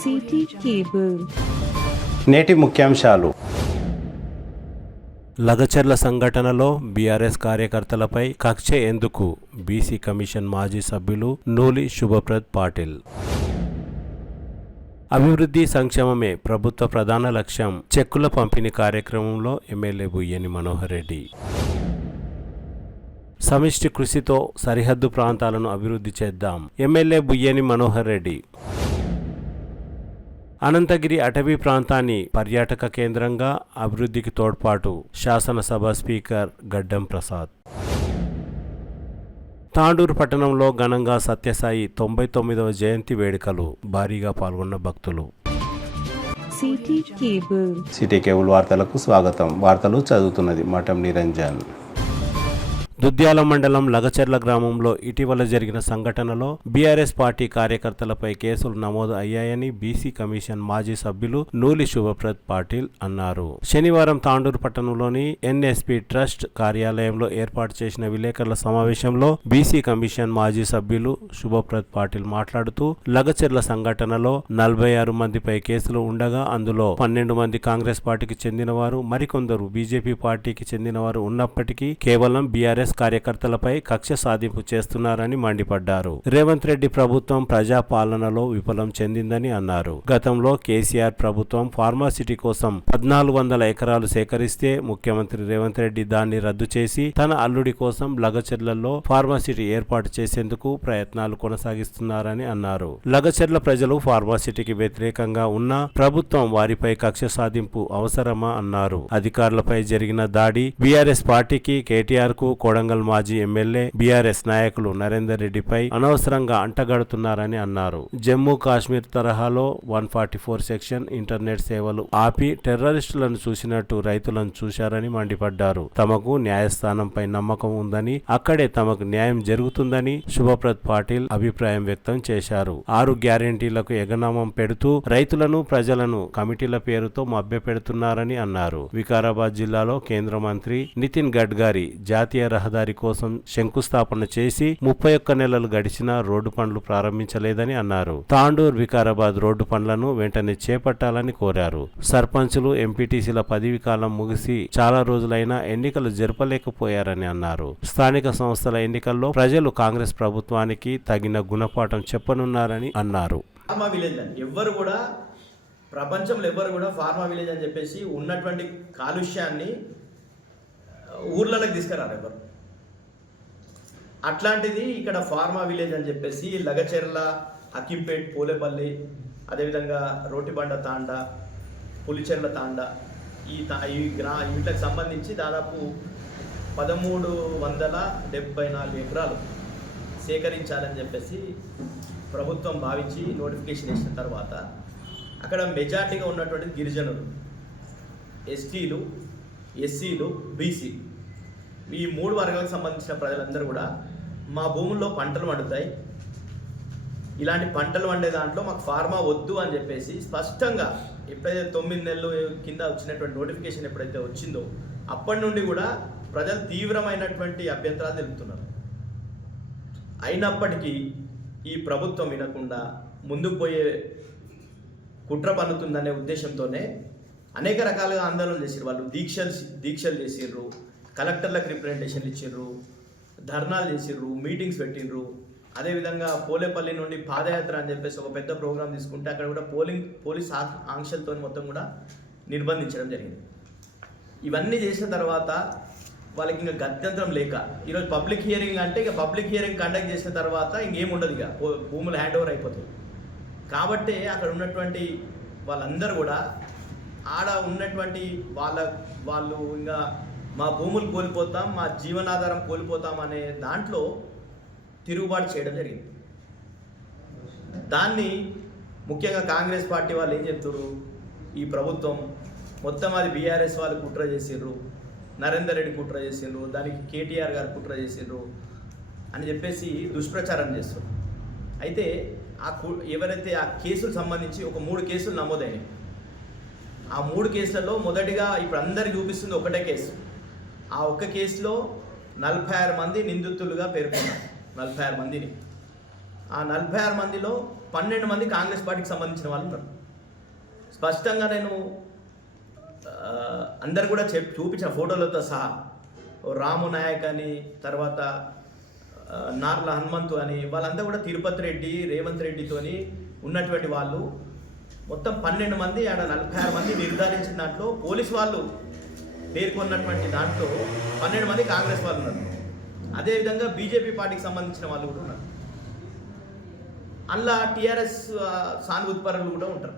City cable. నేటి ముఖ్యాంశాలు. లగచర్ల సంఘటనలో బీఆర్ఎస్ కార్యకర్తలపై కక్ష ఎందుకు? బీసీ కమిషన్ మాజీ సభ్యులు నూలి శుభప్రద్ పాటిల్. అభివృద్ధి సంక్షేమమే ప్రభుత్వ ప్రధాన లక్ష్యం. చెక్కుల పంపిణీ కార్యక్రమంలో ఎమ్మెల్యే బుయ్యని మనోహర్ రెడ్డి. సమిష్టి కృషితో సరిహద్దు ప్రాంతాలను అభివృద్ధి చేద్దాం. ఎమ్మెల్యే బుయ్యని మనోహర్ రెడ్డి. అనంతగిరి అటవీ ప్రాంతాన్ని పర్యాటక కేంద్రంగా అభివృద్ధికి తోడ్పాటు. శాసనసభ స్పీకర్ గడ్డం ప్రసాద్. తాండూరు పట్టణంలో ఘనంగా సత్యసాయి 99వ జయంతి వేడుకలు. భారీగా పాల్గొన్న భక్తులు. City cable. సిటీ కేబుల్ వార్తలకు స్వాగతం. వార్తలు చదువుతున్నది మఠం నిరంజన్. దుద్యాల మండలం లగచర్ల గ్రామంలో ఇటీవల జరిగిన సంఘటనలో బీఆర్ఎస్ పార్టీ కార్యకర్తలపై కేసులు నమోదు అయ్యాయని బీసీ కమిషన్ మాజీ సభ్యులు నూలి శుభప్రద్ పాటిల్ అన్నారు. శనివారం తాండూరు పట్టణంలోని ఎన్ఎస్పీ ట్రస్ట్ కార్యాలయంలో ఏర్పాటు చేసిన విలేకరుల సమావేశంలో బీసీ కమిషన్ మాజీ సభ్యులు శుభప్రద్ పాటిల్ మాట్లాడుతూ లగచర్ల సంఘటనలో 46 మందిపై కేసులు ఉండగా అందులో 12 మంది కాంగ్రెస్ పార్టీకి చెందినవారు, మరికొందరు బీజేపీ పార్టీకి చెందినవారు ఉన్నప్పటికీ కేవలం బీఆర్ఎస్ కార్యకర్తలపై కక్ష సాధింపు చేస్తున్నారని మండిపడ్డారు. రేవంత్ రెడ్డి ప్రభుత్వం ప్రజాపాలనలో విఫలం చెందిందని అన్నారు. గతంలో కేసీఆర్ ప్రభుత్వం ఫార్మాసిటీ కోసం 1400 ఎకరాలు సేకరిస్తే ముఖ్యమంత్రి రేవంత్ రెడ్డి దాన్ని రద్దు చేసి తన అల్లుడి కోసం లగచర్లలో ఫార్మాసిటీ ఏర్పాటు చేసేందుకు ప్రయత్నాలు కొనసాగిస్తున్నారని అన్నారు. లగచర్ల ప్రజలు ఫార్మాసిటీకి వ్యతిరేకంగా ఉన్నా ప్రభుత్వం వారిపై కక్ష సాధింపు అవసరమా అన్నారు. అధికారులపై జరిగిన దాడి బీఆర్ఎస్ పార్టీకి, కేటీఆర్ కు, కొడంగల్ మాజీ ఎమ్మెల్యే బీఆర్ఎస్ నాయకులు నరేందర్ రెడ్డిపై అనవసరంగా అంటగడుతున్నారని అన్నారు. జమ్మూ కాశ్మీర్ తరహాలో 144 సెక్షన్ ఇంటర్నెట్ సేవలు ఆపి టెర్రరిస్టులను చూసినట్టు రైతులను చూశారని మండిపడ్డారు. తమకు న్యాయస్థానంపై నమ్మకం ఉందని, అక్కడే తమకు న్యాయం జరుగుతుందని శుభప్రద్ పాటిల్ అభిప్రాయం వ్యక్తం చేశారు. 6 గ్యారెంటీలకు ఎగనామం పెడుతూ రైతులను, ప్రజలను కమిటీల పేరుతో మభ్యపెడుతున్నారని అన్నారు. వికారాబాద్ జిల్లాలో కేంద్ర మంత్రి నితిన్ గడ్కరీ జాతీయ రహదారి కోసం శంకుస్థాపన చేసి 31 నెలలు గడిచినా రోడ్డు పనులు ప్రారంభించలేదని అన్నారు. తాండూర్ వికారాబాద్ రోడ్డు పనులను వెంటనే చేపట్టాలని కోరారు. సర్పంచులు, ఎంపీటీసీల పదవీ కాలం ముగిసి చాలా రోజులైనా ఎన్నికలు జరపలేకపోయారని అన్నారు. స్థానిక సంస్థల ఎన్నికల్లో ప్రజలు కాంగ్రెస్ ప్రభుత్వానికి తగిన గుణపాఠం చెప్పనున్నారని అన్నారు. ఎవ్వరు కూడా ప్రపంచంలో ఎవ్వరు కూడా ఫార్మా విలేజ్ అని చెప్పేసి ఉన్నటువంటి కాలుష్యాన్ని ఊర్లలోకి తీసుకురారు ఎవరు. అట్లాంటిది ఇక్కడ ఫార్మా విలేజ్ అని చెప్పేసి లగచెర్ల, అక్కింపేట్, పోలేపల్లి, అదేవిధంగా రోటిబండ తాండా, పులిచెర్ల తాండా, వీటికి సంబంధించి దాదాపు 1374 ఎకరాలు సేకరించాలని చెప్పేసి ప్రభుత్వం భావించి నోటిఫికేషన్ ఇచ్చిన తర్వాత అక్కడ మెజార్టీగా ఉన్నటువంటి గిరిజనులు, ఎస్టీలు, ఎస్సీలు, బీసీ, ఈ 3 వర్గాలకు సంబంధించిన ప్రజలందరూ కూడా మా భూముల్లో పంటలు పండుతాయి, ఇలాంటి పంటలు పండే దాంట్లో మాకు ఫార్మా వద్దు అని చెప్పేసి స్పష్టంగా ఎప్పుడైతే 9 నెలలు కింద వచ్చినటువంటి నోటిఫికేషన్ ఎప్పుడైతే వచ్చిందో అప్పటి నుండి కూడా ప్రజలు తీవ్రమైనటువంటి అభ్యంతరాలు తెలుపుతున్నారు. అయినప్పటికీ ఈ ప్రభుత్వం వినకుండా ముందుకు పోయే కుట్ర పన్నుతుందనే ఉద్దేశంతోనే అనేక రకాలుగా ఆందోళనలు చేసారు. వాళ్ళు దీక్షలు చేసిర్రు, కలెక్టర్లకు రిప్రజెంటేషన్లు ఇచ్చిర్రు, ధర్నాలు చేసిర్రు, మీటింగ్స్ పెట్టిండ్రు. అదేవిధంగా పోలేపల్లి నుండి పాదయాత్ర అని చెప్పేసి ఒక పెద్ద ప్రోగ్రాం తీసుకుంటే అక్కడ కూడా పోలీస్ ఆంక్షలతో మొత్తం కూడా నిర్బంధించడం జరిగింది. ఇవన్నీ చేసిన తర్వాత వాళ్ళకి ఇంకా గత్యంతరం లేక ఈరోజు పబ్లిక్ హియరింగ్ అంటే ఇక పబ్లిక్ హియరింగ్ కండక్ట్ చేసిన తర్వాత ఇంకేం ఉండదు, ఇక భూములు హ్యాండ్ ఓవర్ అయిపోతుంది. కాబట్టి అక్కడ ఉన్నటువంటి వాళ్ళందరూ కూడా ఆడ ఉన్నటువంటి వాళ్ళు ఇంకా మా భూములు కోల్పోతాం, మా జీవనాధారం కోల్పోతాం అనే దాంట్లో తిరుగుబాటు చేయడం జరిగింది. దాన్ని ముఖ్యంగా కాంగ్రెస్ పార్టీ వాళ్ళు ఏం చెప్తారు, ఈ ప్రభుత్వం మొత్తం అది బీఆర్ఎస్ వాళ్ళు కుట్ర చేసిర్రు, నరేందర్ రెడ్డి కుట్ర చేసిండ్రు, దానికి కేటీఆర్ గారు కుట్ర చేసిండ్రు అని చెప్పేసి దుష్ప్రచారం చేస్తారు. అయితే ఎవరైతే ఆ కేసులు సంబంధించి ఒక 3 కేసులు నమోదైనవి. ఆ 3 కేసులలో మొదటిగా ఇప్పుడు అందరికి చూపిస్తుంది ఒకటే కేసు. ఆ ఒక్క కేసులో 46 మంది నిందితులుగా పేర్కొన్నారు. 46 మందిని ఆ 46 మందిలో 12 మంది కాంగ్రెస్ పార్టీకి సంబంధించిన వాళ్ళు ఉన్నారు. స్పష్టంగా నేను అందరు కూడా చూపించిన ఫోటోలతో సహా రాము నాయక్ అని, తర్వాత నార్ల హనుమంతు అని, వాళ్ళంతా కూడా తిరుపతి రెడ్డి రేవంత్ రెడ్డితోని ఉన్నటువంటి వాళ్ళు. మొత్తం 12 మంది, ఆడ 46 మంది నిర్ధారించిన దాంట్లో పోలీసు వాళ్ళు పేర్కొన్నటువంటి దాంట్లో 12 మంది కాంగ్రెస్ వాళ్ళు ఉన్నారు. అదేవిధంగా బీజేపీ పార్టీకి సంబంధించిన వాళ్ళు కూడా ఉన్నారు. అందులో టీఆర్ఎస్ సానుభూతి పరులు కూడా ఉంటారు.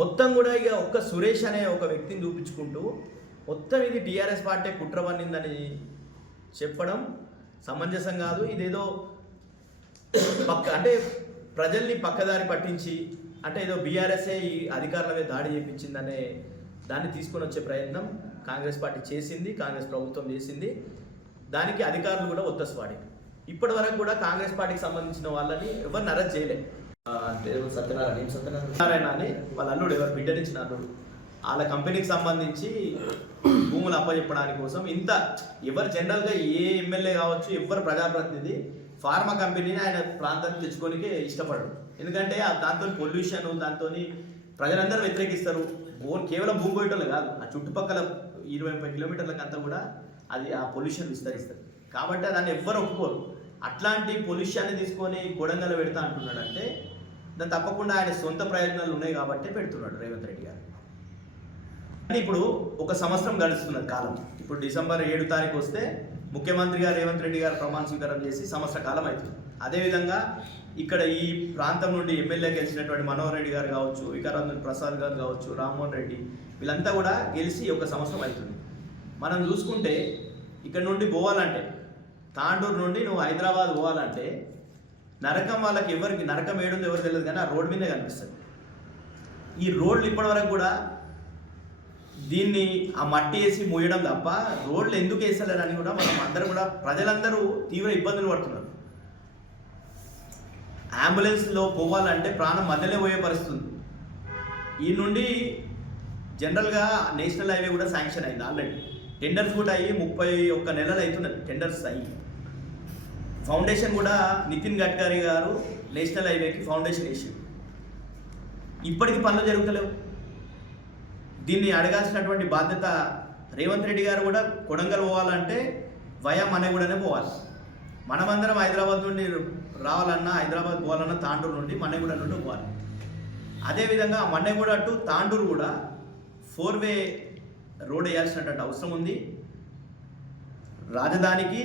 మొత్తం కూడా ఇక ఒక్క సురేష్ అనే ఒక వ్యక్తిని చూపించుకుంటూ మొత్తం ఇది టీఆర్ఎస్ పార్టీ కుట్ర పన్నిందని చెప్పడం సమంజసం కాదు. ఇదేదో అంటే ప్రజల్ని పక్కదారి పట్టించి, అంటే ఏదో బీఆర్ఎస్ఏ ఈ అధికారుల మీద దాడి చేయించిందనే దాన్ని తీసుకొని వచ్చే ప్రయత్నం కాంగ్రెస్ పార్టీ చేసింది, కాంగ్రెస్ ప్రభుత్వం చేసింది. దానికి అధికారులు కూడా ఒత్తసు ఇప్పటి వరకు కూడా కాంగ్రెస్ పార్టీకి సంబంధించిన వాళ్ళని ఎవరిని అరెస్ట్ చేయలేదు. సత్యనారాయణ అని వాళ్ళ అల్లుడు, ఎవరు బిడ్డనిచ్చిన అల్లుడు, వాళ్ళ కంపెనీకి సంబంధించి భూములు అప్పచెప్పడానికి కోసం ఇంత ఎవరు జనరల్గా ఏ ఎమ్మెల్యే కావచ్చు, ఎవరు ప్రజాప్రతినిధి ఫార్మా కంపెనీని ఆయన ప్రాంతానికి తెచ్చుకోనికే ఇష్టపడరు. ఎందుకంటే దాంతో పొల్యూషన్, దాంతో ప్రజలందరూ వ్యతిరేకిస్తారు. కేవలం భూమి పోయేటోళ్ళు కాదు, ఆ చుట్టుపక్కల 20-30 కిలోమీటర్లకు అంతా కూడా అది ఆ పొల్యూషన్ విస్తరిస్తుంది. కాబట్టి దాన్ని ఎవ్వరు ఒప్పుకోరు. అట్లాంటి పొల్యూషన్ని తీసుకొని కొడంగల్ పెడతా అంటున్నాడు అంటే దాన్ని తప్పకుండా ఆయన సొంత ప్రయత్నాలు ఉన్నాయి కాబట్టి పెడుతున్నాడు రేవంత్ రెడ్డి గారు. అంటే ఇప్పుడు ఒక సంవత్సరం గడుస్తున్నది కాలం. ఇప్పుడు డిసెంబర్ 7 తారీఖు వస్తే ముఖ్యమంత్రిగా రేవంత్ రెడ్డి గారు ప్రమాణ స్వీకారం చేసి సంవత్సర కాలం అవుతుంది. అదేవిధంగా ఇక్కడ ఈ ప్రాంతం నుండి ఎమ్మెల్యే గెలిచినటువంటి మనోహర్ రెడ్డి గారు కావచ్చు, వికారాంధ్ర ప్రసాద్ గారు కావచ్చు, రామ్మోహన్ రెడ్డి, వీళ్ళంతా కూడా గెలిచి ఒక సంవత్సరం అవుతుంది. మనం చూసుకుంటే ఇక్కడ నుండి పోవాలంటే, తాండూరు నుండి నువ్వు హైదరాబాద్ పోవాలంటే నరకం వాళ్ళకి ఎవరికి నరకం ఏడుందో ఎవరు తెలియదు, కానీ ఆ రోడ్ మీదే కనిపిస్తుంది. ఈ రోడ్లు ఇప్పటివరకు కూడా దీన్ని ఆ మట్టి వేసి మూయడం తప్ప రోడ్లు ఎందుకు వేస్తలేరని కూడా మనం అందరూ కూడా ప్రజలందరూ తీవ్ర ఇబ్బందులు పడుతున్నారు. అంబులెన్స్లో పోవాలంటే ప్రాణం మధ్యలో పోయే పరిస్థితి. ఈ నుండి జనరల్గా నేషనల్ హైవే కూడా శాంక్షన్ అయింది ఆల్రెడీ. టెండర్స్ కూడా అయ్యి 31 నెలలు అవుతున్నది టెండర్స్ అయ్యి. ఫౌండేషన్ కూడా నితిన్ గడ్కరీ గారు నేషనల్ హైవేకి ఫౌండేషన్ వేసి ఇప్పటికీ పనులు జరుగుతలేవు. దీన్ని అడగాల్సినటువంటి బాధ్యత రేవంత్ రెడ్డి గారు కూడా. కొడంగల్ పోవాలంటే వయా మన్నెగూడనే పోవాలి. మనమందరం హైదరాబాద్ నుండి రావాలన్నా, హైదరాబాద్ పోవాలన్నా తాండూరు నుండి మన్నెగూడ నుండి పోవాలి. అదేవిధంగా మన్నెగూడ టు తాండూరు కూడా 4-వే రోడ్ వేయాల్సినటువంటి అవసరం ఉంది. రాజధానికి,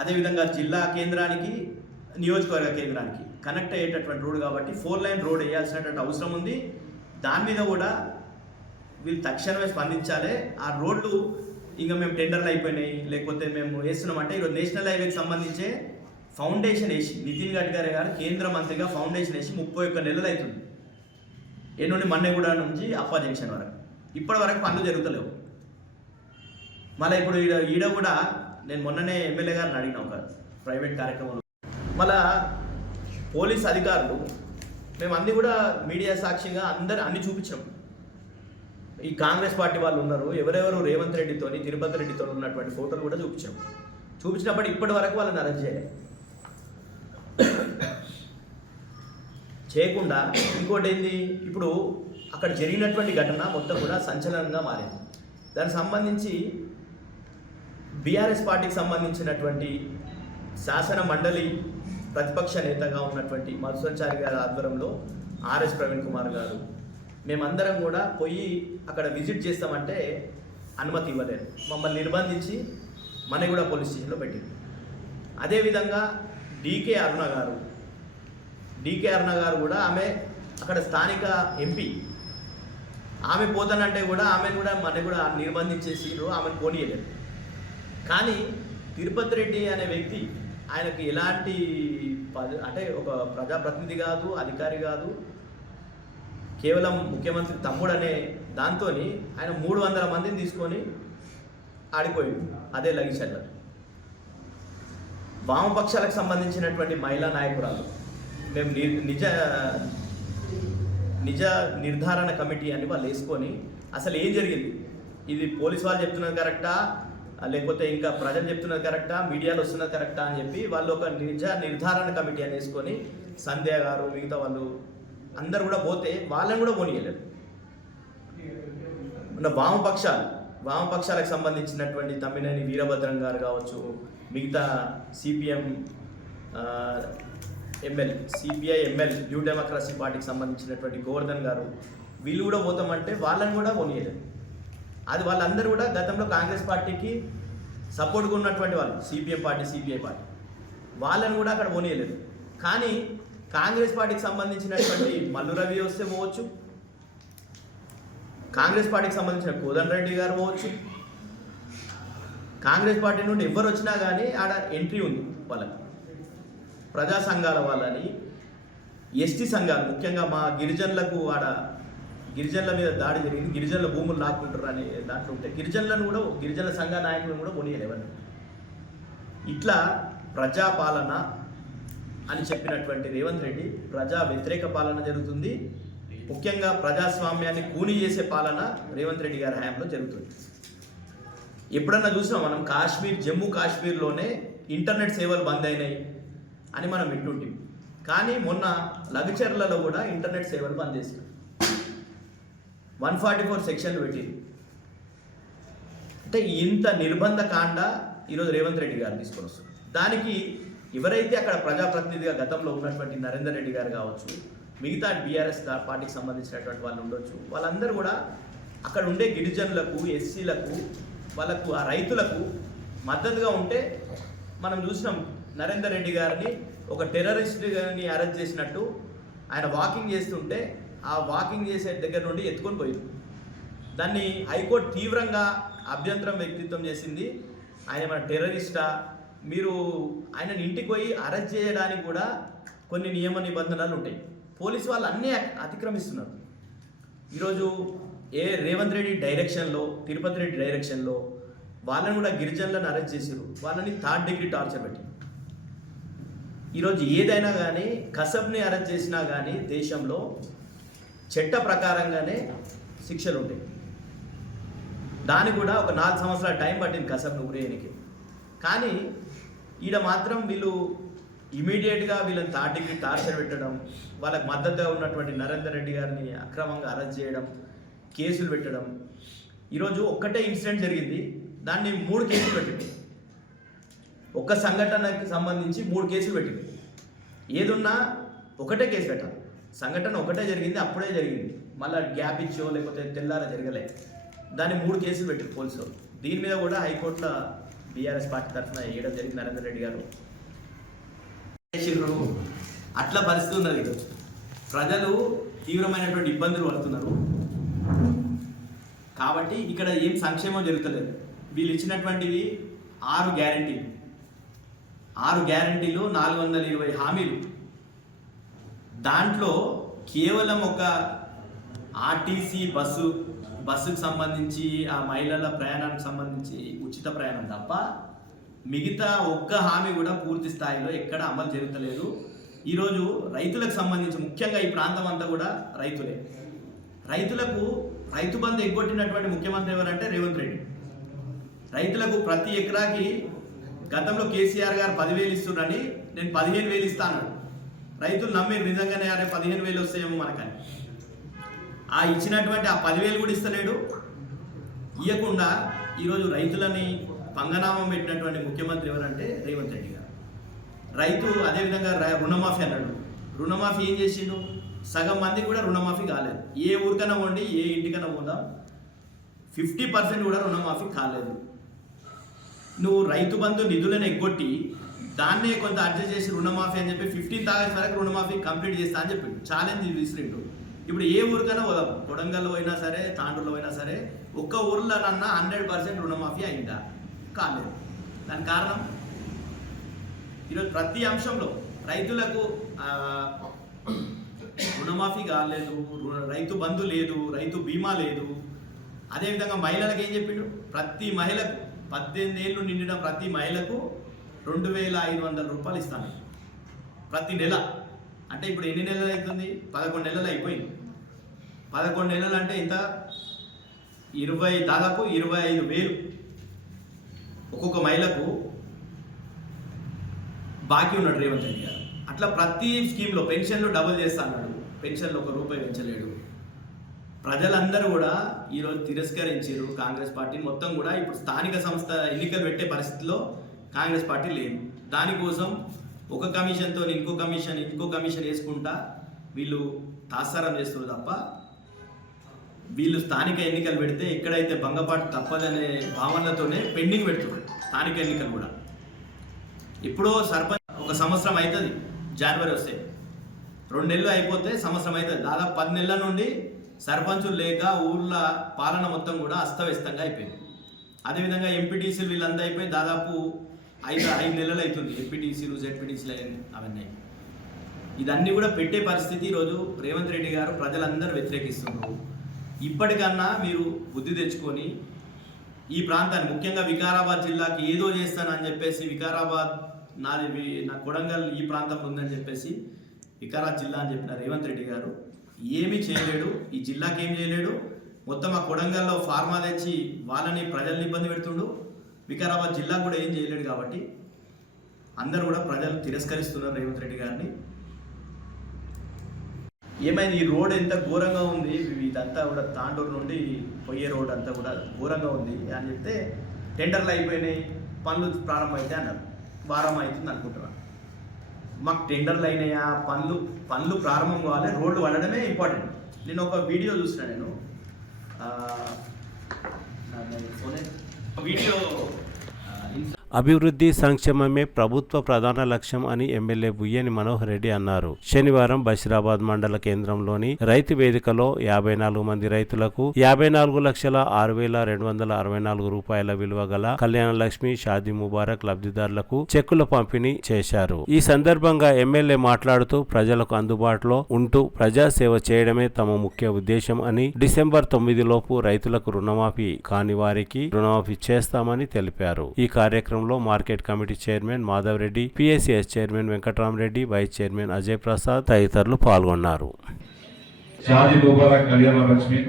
అదేవిధంగా జిల్లా కేంద్రానికి, నియోజకవర్గ కేంద్రానికి కనెక్ట్ అయ్యేటటువంటి రోడ్ కాబట్టి 4-లైన్ రోడ్ వేయాల్సినటువంటి అవసరం ఉంది. దాని మీద కూడా వీళ్ళు తక్షణమే స్పందించాలి. ఆ రోడ్లు ఇంకా మేము టెండర్లు అయిపోయినాయి, లేకపోతే మేము వేస్తున్నామంటే ఈరోజు నేషనల్ హైవేకి సంబంధించే ఫౌండేషన్ వేసి నితిన్ గడ్కరీ గారు కేంద్ర మంత్రిగా ఫౌండేషన్ వేసి 31 నెలలు అవుతుంది. ఏ నుండి మన్నెగూడ నుంచి అప్పా జంక్షన్ వరకు ఇప్పటి వరకు పనులు జరుగుతలేవు. మళ్ళీ ఇప్పుడు ఈడ కూడా నేను మొన్ననే ఎమ్మెల్యే గారిని అడిగిన ఒక ప్రైవేట్ కార్యక్రమంలో, మళ్ళా పోలీస్ అధికారులు మేము అన్నీ కూడా మీడియా సాక్షిగా అన్ని చూపించాం. ఈ కాంగ్రెస్ పార్టీ వాళ్ళు ఉన్నారు, ఎవరెవరు రేవంత్ రెడ్డితోని తిరుపతి రెడ్డితో ఉన్నటువంటి ఫోటోలు కూడా చూపించినప్పుడు ఇప్పటి వరకు వాళ్ళని అరెస్ట్ చేయకుండా ఇంకోటి ఏంది, ఇప్పుడు అక్కడ జరిగినటువంటి ఘటన మొత్తం కూడా సంచలనంగా మారింది. దానికి సంబంధించి బీఆర్ఎస్ పార్టీకి సంబంధించినటువంటి శాసన మండలి ప్రతిపక్ష నేతగా ఉన్నటువంటి మధుసంచారి గారి ఆధ్వర్యంలో ఆర్ఎస్ ప్రవీణ్ కుమార్ గారు మేమందరం కూడా పోయి అక్కడ విజిట్ చేస్తామంటే అనుమతి ఇవ్వలేదు. మమ్మల్ని నిర్బంధించి మన్నెగూడ పోలీస్ స్టేషన్లో పెట్టింది. అదేవిధంగా డీకే అరుణ గారు కూడా ఆమె అక్కడ స్థానిక ఎంపీ, ఆమె పోతానంటే కూడా ఆమెను కూడా మన్నెగూడ నిర్బంధించేసిరు, ఆమెను పోనీయలేదు. కానీ తిరుపతి రెడ్డి అనే వ్యక్తి, ఆయనకు ఎలాంటి అంటే ఒక ప్రజాప్రతినిధి కాదు, అధికారి కాదు, కేవలం ముఖ్యమంత్రి తమ్ముడు అనే దాంతో ఆయన 300 మందిని తీసుకొని ఆడిపోయింది అదే లగిషన్లో. వామపక్షాలకు సంబంధించినటువంటి మహిళా నాయకురాలు మేము నిజ నిర్ధారణ కమిటీ అని వాళ్ళు వేసుకొని అసలు ఏం జరిగింది, ఇది పోలీసు వాళ్ళు చెప్తున్నది కరెక్టా, లేకపోతే ఇంకా ప్రజలు చెప్తున్నది కరెక్టా, మీడియాలో వస్తున్నది కరెక్టా అని చెప్పి వాళ్ళు ఒక నిర్ధారణ కమిటీ అని వేసుకొని సంధ్య గారు మిగతా వాళ్ళు అందరు కూడా పోతే వాళ్ళని కూడా పోనీయలేరు. ఉన్న వామపక్షాలకు సంబంధించినటువంటి తమ్మినేని వీరభద్రం గారు కావచ్చు, మిగతా సిపిఐ ఎంఎల్ న్యూ డెమోక్రసీ పార్టీకి సంబంధించినటువంటి గోవర్ధన్ గారు వీళ్ళు కూడా పోతామంటే వాళ్ళని కూడా పోనీయలేదు. అది వాళ్ళందరూ కూడా గతంలో కాంగ్రెస్ పార్టీకి సపోర్ట్గా ఉన్నటువంటి వాళ్ళు, సిపిఐ పార్టీ వాళ్ళని కూడా అక్కడ పోనీయలేదు. కానీ కాంగ్రెస్ పార్టీకి సంబంధించినటువంటి మల్లు రవి వస్తే పోవచ్చు, కాంగ్రెస్ పార్టీకి సంబంధించిన కోదండరెడ్డి గారు పోవచ్చు, కాంగ్రెస్ పార్టీ నుండి ఎవరు వచ్చినా కానీ ఆడ ఎంట్రీ ఉంది వాళ్ళకి. ప్రజా సంఘాల వాళ్ళని, ఎస్టీ సంఘాలు, ముఖ్యంగా మా గిరిజనులకు ఆడ గిరిజనుల మీద దాడి జరిగింది, గిరిజనుల భూములు లాక్కుంటారు అనే దాంట్లో ఉంటే గిరిజనుల సంఘ నాయకులను కూడా కొనియలేవని. ఇట్లా ప్రజాపాలన అని చెప్పినటువంటి రేవంత్ రెడ్డి ప్రజా వ్యతిరేక పాలన జరుగుతుంది. ముఖ్యంగా ప్రజాస్వామ్యాన్ని కూని చేసే పాలన రేవంత్ రెడ్డి గారి హయాంలో జరుగుతుంది. ఎప్పుడన్నా చూసినా మనం జమ్మూ కాశ్మీర్లోనే ఇంటర్నెట్ సేవలు బంద్ అయినాయి అని మనం వింటుంటాం. కానీ మొన్న లగచర్లలో కూడా ఇంటర్నెట్ సేవలు బంద్ చేశారు. 144 సెక్షన్లు పెట్టింది. అంటే ఇంత నిర్బంధ కాండ ఈరోజు రేవంత్ రెడ్డి గారు తీసుకొని వస్తారు. దానికి ఎవరైతే అక్కడ ప్రజాప్రతినిధిగా గతంలో ఉన్నటువంటి నరేందర్ రెడ్డి గారు కావచ్చు, మిగతా బీఆర్ఎస్ పార్టీకి సంబంధించినటువంటి వాళ్ళు ఉండొచ్చు, వాళ్ళందరూ కూడా అక్కడ ఉండే గిరిజనులకు, ఎస్సీలకు, వాళ్ళకు, ఆ రైతులకు మద్దతుగా ఉంటే మనం చూసినాం. నరేందర్ రెడ్డి గారిని ఒక టెర్రరిస్ట్ని అరెస్ట్ చేసినట్టు ఆయన వాకింగ్ చేస్తుంటే ఆ వాకింగ్ చేసే దగ్గర నుండి ఎత్తుకొని పోయింది. దాన్ని హైకోర్టు తీవ్రంగా అభ్యంతరం వ్యక్తిత్వం చేసింది. ఆయన మన టెర్రరిస్టా, మీరు ఆయనని ఇంటికి పోయి అరెస్ట్ చేయడానికి కూడా కొన్ని నియమ నిబంధనలు ఉంటాయి. పోలీసు వాళ్ళు అన్నీ అతిక్రమిస్తున్నారు. ఈరోజు రేవంత్ రెడ్డి డైరెక్షన్లో, తిరుపతి రెడ్డి డైరెక్షన్లో వాళ్ళని కూడా గిరిజనులను అరెస్ట్ చేశారు. వాళ్ళని 3rd డిగ్రీ టార్చర్ పెట్టి. ఈరోజు ఏదైనా కానీ కసబ్ని అరెస్ట్ చేసినా కానీ దేశంలో చట్ట ప్రకారంగానే శిక్షలు ఉంటాయి. దానికి కూడా ఒక 4 సంవత్సరాల టైం పట్టింది కసబ్ను ఉరేయనికి. కానీ ఈడ మాత్రం వీళ్ళు ఇమీడియట్గా వీళ్ళని 3rd డిగ్రీ టార్చర్ పెట్టడం, వాళ్ళకి మద్దతుగా ఉన్నటువంటి నరేందర్ రెడ్డి గారిని అక్రమంగా అరెస్ట్ చేయడం, కేసులు పెట్టడం. ఈరోజు ఒక్కటే ఇన్సిడెంట్ జరిగింది, దాన్ని 3 కేసులు పెట్టింది. ఒక్క సంఘటనకి సంబంధించి 3 కేసులు పెట్టింది. ఏదున్నా ఒకటే కేసు పెట్టాలి. సంఘటన ఒకటే జరిగింది, అప్పుడే జరిగింది, మళ్ళీ గ్యాప్ ఇచ్చో లేకపోతే తెల్లారా జరగలే. దాన్ని 3 కేసులు పెట్టారు పోలీసులు. దీని మీద కూడా హైకోర్టులో బీఆర్ఎస్ పార్టీ తరఫున వేయడం జరిగింది. నరేందర్ రెడ్డి గారు అట్లా పరిస్థితి ఉన్నది. ప్రజలు తీవ్రమైనటువంటి ఇబ్బందులు పడుతున్నారు. కాబట్టి ఇక్కడ ఏం సంక్షేమం జరుగుతలేదు. వీళ్ళు ఇచ్చినటువంటివి 6 గ్యారెంటీలు, 420 హామీలు. దాంట్లో కేవలం ఒక ఆర్టీసీ బస్సుకు సంబంధించి, ఆ మహిళల ప్రయాణానికి సంబంధించి ఉచిత ప్రయాణం తప్ప మిగతా ఒక్క హామీ కూడా పూర్తి స్థాయిలో ఎక్కడ అమలు జరుగుతలేదు. ఈరోజు రైతులకు సంబంధించి, ముఖ్యంగా ఈ ప్రాంతం అంతా కూడా రైతులే. రైతులకు రైతు బంధు ఎగ్గొట్టినటువంటి ముఖ్యమంత్రి ఎవరంటే రేవంత్ రెడ్డి. రైతులకు ప్రతి ఎకరాకి గతంలో కేసీఆర్ గారు 10,000 ఇస్తున్నారని నేను 15,000 ఇస్తాను. రైతులు నమ్మి నిజంగానే 15,000 వస్తాయేమో మనకని. ఆ ఇచ్చినటువంటి ఆ 10,000 కూడా ఇస్తలేడు. ఇవ్వకుండా ఈరోజు రైతులని పంగనామం పెట్టినటువంటి ముఖ్యమంత్రి ఎవరంటే రేవంత్ రెడ్డి గారు. రైతు అదేవిధంగా రుణమాఫీ అన్నాడు. రుణమాఫీ ఏం చేసిండు? సగం మంది కూడా రుణమాఫీ కాలేదు. ఏ ఊరికైనా పోండి, ఏ ఇంటికైనా పోదాం, 50% కూడా రుణమాఫీ కాలేదు. నువ్వు రైతు బంధు నిధులను ఎగ్గొట్టి దాన్నే కొంత అడ్జస్ట్ చేసి రుణమాఫీ అని చెప్పి 15th ఆగస్ట్ వరకు రుణమాఫీ కంప్లీట్ చేస్తా అని చెప్పిండు. ఛాలెంజ్ విసిరిండు. ఇప్పుడు ఏ ఊరికైనా పోదాం, కొడంగల్లో అయినా సరే, తాండూరులో అయినా సరే, ఒక్క ఊర్లోనన్నా 100% రుణమాఫీ అయిందా? కాలేదు. దానికి కారణం ఈరోజు ప్రతి అంశంలో రైతులకు రుణమాఫీ కాలేదు, రైతు బంధు లేదు, రైతు బీమా లేదు. అదేవిధంగా మహిళలకు ఏం చెప్పిండు? ప్రతి మహిళకు 18 ఏళ్ళు నిండిన ప్రతి మహిళకు 2,500 రూపాయలు ఇస్తాను ప్రతి నెల. అంటే ఇప్పుడు ఎన్ని నెలలు అవుతుంది? 11 నెలలు అయిపోయింది. 11 నెలలు అంటే ఇంత దాదాపు 25,000. ఒక్కొక్క మహిళకు బాకీ ఉన్నాడు రేవంత్ రెడ్డి గారు. అట్లా ప్రతి స్కీమ్లో పెన్షన్లు డబుల్ చేస్తా అన్నాడు, పెన్షన్లు ₹1 పెంచలేడు. ప్రజలందరూ కూడా ఈరోజు తిరస్కరించారు కాంగ్రెస్ పార్టీ మొత్తం కూడా. ఇప్పుడు స్థానిక సంస్థ ఎన్నికలు పెట్టే పరిస్థితిలో కాంగ్రెస్ పార్టీ లేదు. దానికోసం ఒక కమిషన్తో ఇంకో కమిషన్ వేసుకుంటా వీళ్ళు తాత్సారం చేస్తున్నారు తప్ప వీళ్ళు స్థానిక ఎన్నికలు పెడితే ఎక్కడైతే భంగపాటు తప్పదనే భావనతోనే పెండింగ్ పెడుతున్నారు స్థానిక ఎన్నికలు కూడా. ఎప్పుడో సర్పంచ్ 1 సంవత్సరం అవుతుంది, జనవరి వస్తే 2 నెలలు అయిపోతే సంవత్సరం అవుతుంది. దాదాపు 10 నెలల నుండి సర్పంచులు లేక ఊళ్ళ పాలన మొత్తం కూడా అస్తవ్యస్తంగా అయిపోయింది. అదేవిధంగా ఎంపీటీసీలు వీళ్ళంతా అయిపోయి దాదాపు 5 నెలలు అవుతుంది. ఎంపీటీసీలు జెడ్పీటీసీలు అవన్నీ ఇదన్నీ కూడా పెట్టే పరిస్థితి ఈరోజు రేవంత్ రెడ్డి గారు ప్రజలందరూ వ్యతిరేకిస్తున్నారు. ఇప్పటికన్నా మీరు బుద్ధి తెచ్చుకొని ఈ ప్రాంతాన్ని ముఖ్యంగా వికారాబాద్ జిల్లాకి ఏదో చేస్తానని చెప్పేసి, వికారాబాద్ నా కొడంగల్ ఈ ప్రాంతంలో ఉందని చెప్పేసి వికారాబాద్ జిల్లా అని చెప్పిన రేవంత్ రెడ్డి గారు ఏమీ చేయలేడు, ఈ జిల్లాకి ఏం చేయలేడు. మొత్తం ఆ కొడంగల్లో ఫార్మా తెచ్చి వాళ్ళని ప్రజల్ని ఇబ్బంది పెడుతుండు. వికారాబాద్ జిల్లా కూడా ఏం చేయలేడు. కాబట్టి అందరూ కూడా ప్రజలు తిరస్కరిస్తున్నారు రేవంత్ రెడ్డి గారిని. ఏమైంది, ఈ రోడ్ ఎంత ఘోరంగా ఉంది, ఇదంతా కూడా తాండూరు నుండి పోయే రోడ్ అంతా కూడా ఘోరంగా ఉంది అని చెప్తే టెండర్లు అయిపోయినాయి, పనులు ప్రారంభమైతే అన్నారు. వారం అవుతుంది అనుకుంటున్నాను. మాకు టెండర్లు అయినాయా, పనులు ప్రారంభం కావాలి, రోడ్లు పడడమే ఇంపార్టెంట్. నేను ఒక వీడియో చూసిన, నేను వీడియో అభివృద్ధి సంక్షేమమే ప్రభుత్వ ప్రధాన లక్ష్యం అని ఎమ్మెల్యే బుయ్యని మనోహర్ రెడ్డి అన్నారు. శనివారం బషీరాబాద్ మండల కేంద్రంలోని రైతు వేదికలో 54 మంది రైతులకు 54,06,264 రూపాయల విలువ గల కళ్యాణ లక్ష్మి, షాదీ ముబారక్ లబ్ధిదారులకు చెక్కుల పంపిణీ చేశారు. ఈ సందర్భంగా ఎమ్మెల్యే మాట్లాడుతూ ప్రజలకు అందుబాటులో ఉంటూ ప్రజాసేవ చేయడమే తమ ముఖ్య ఉద్దేశం అని, డిసెంబర్ 9 లోపు రైతులకు రుణమాఫీ కాని వారికి రుణమాఫీ చేస్తామని తెలిపారు. ఈ కార్యక్రమంలో market committee chairman Madhav Reddy, PSCS chairman Venkatramareddy, vice chairman Ajay Prasad తదితరులు పాల్గొన్నారు. షాదీ ముబారక్ కళ్యాణ లక్ష్మి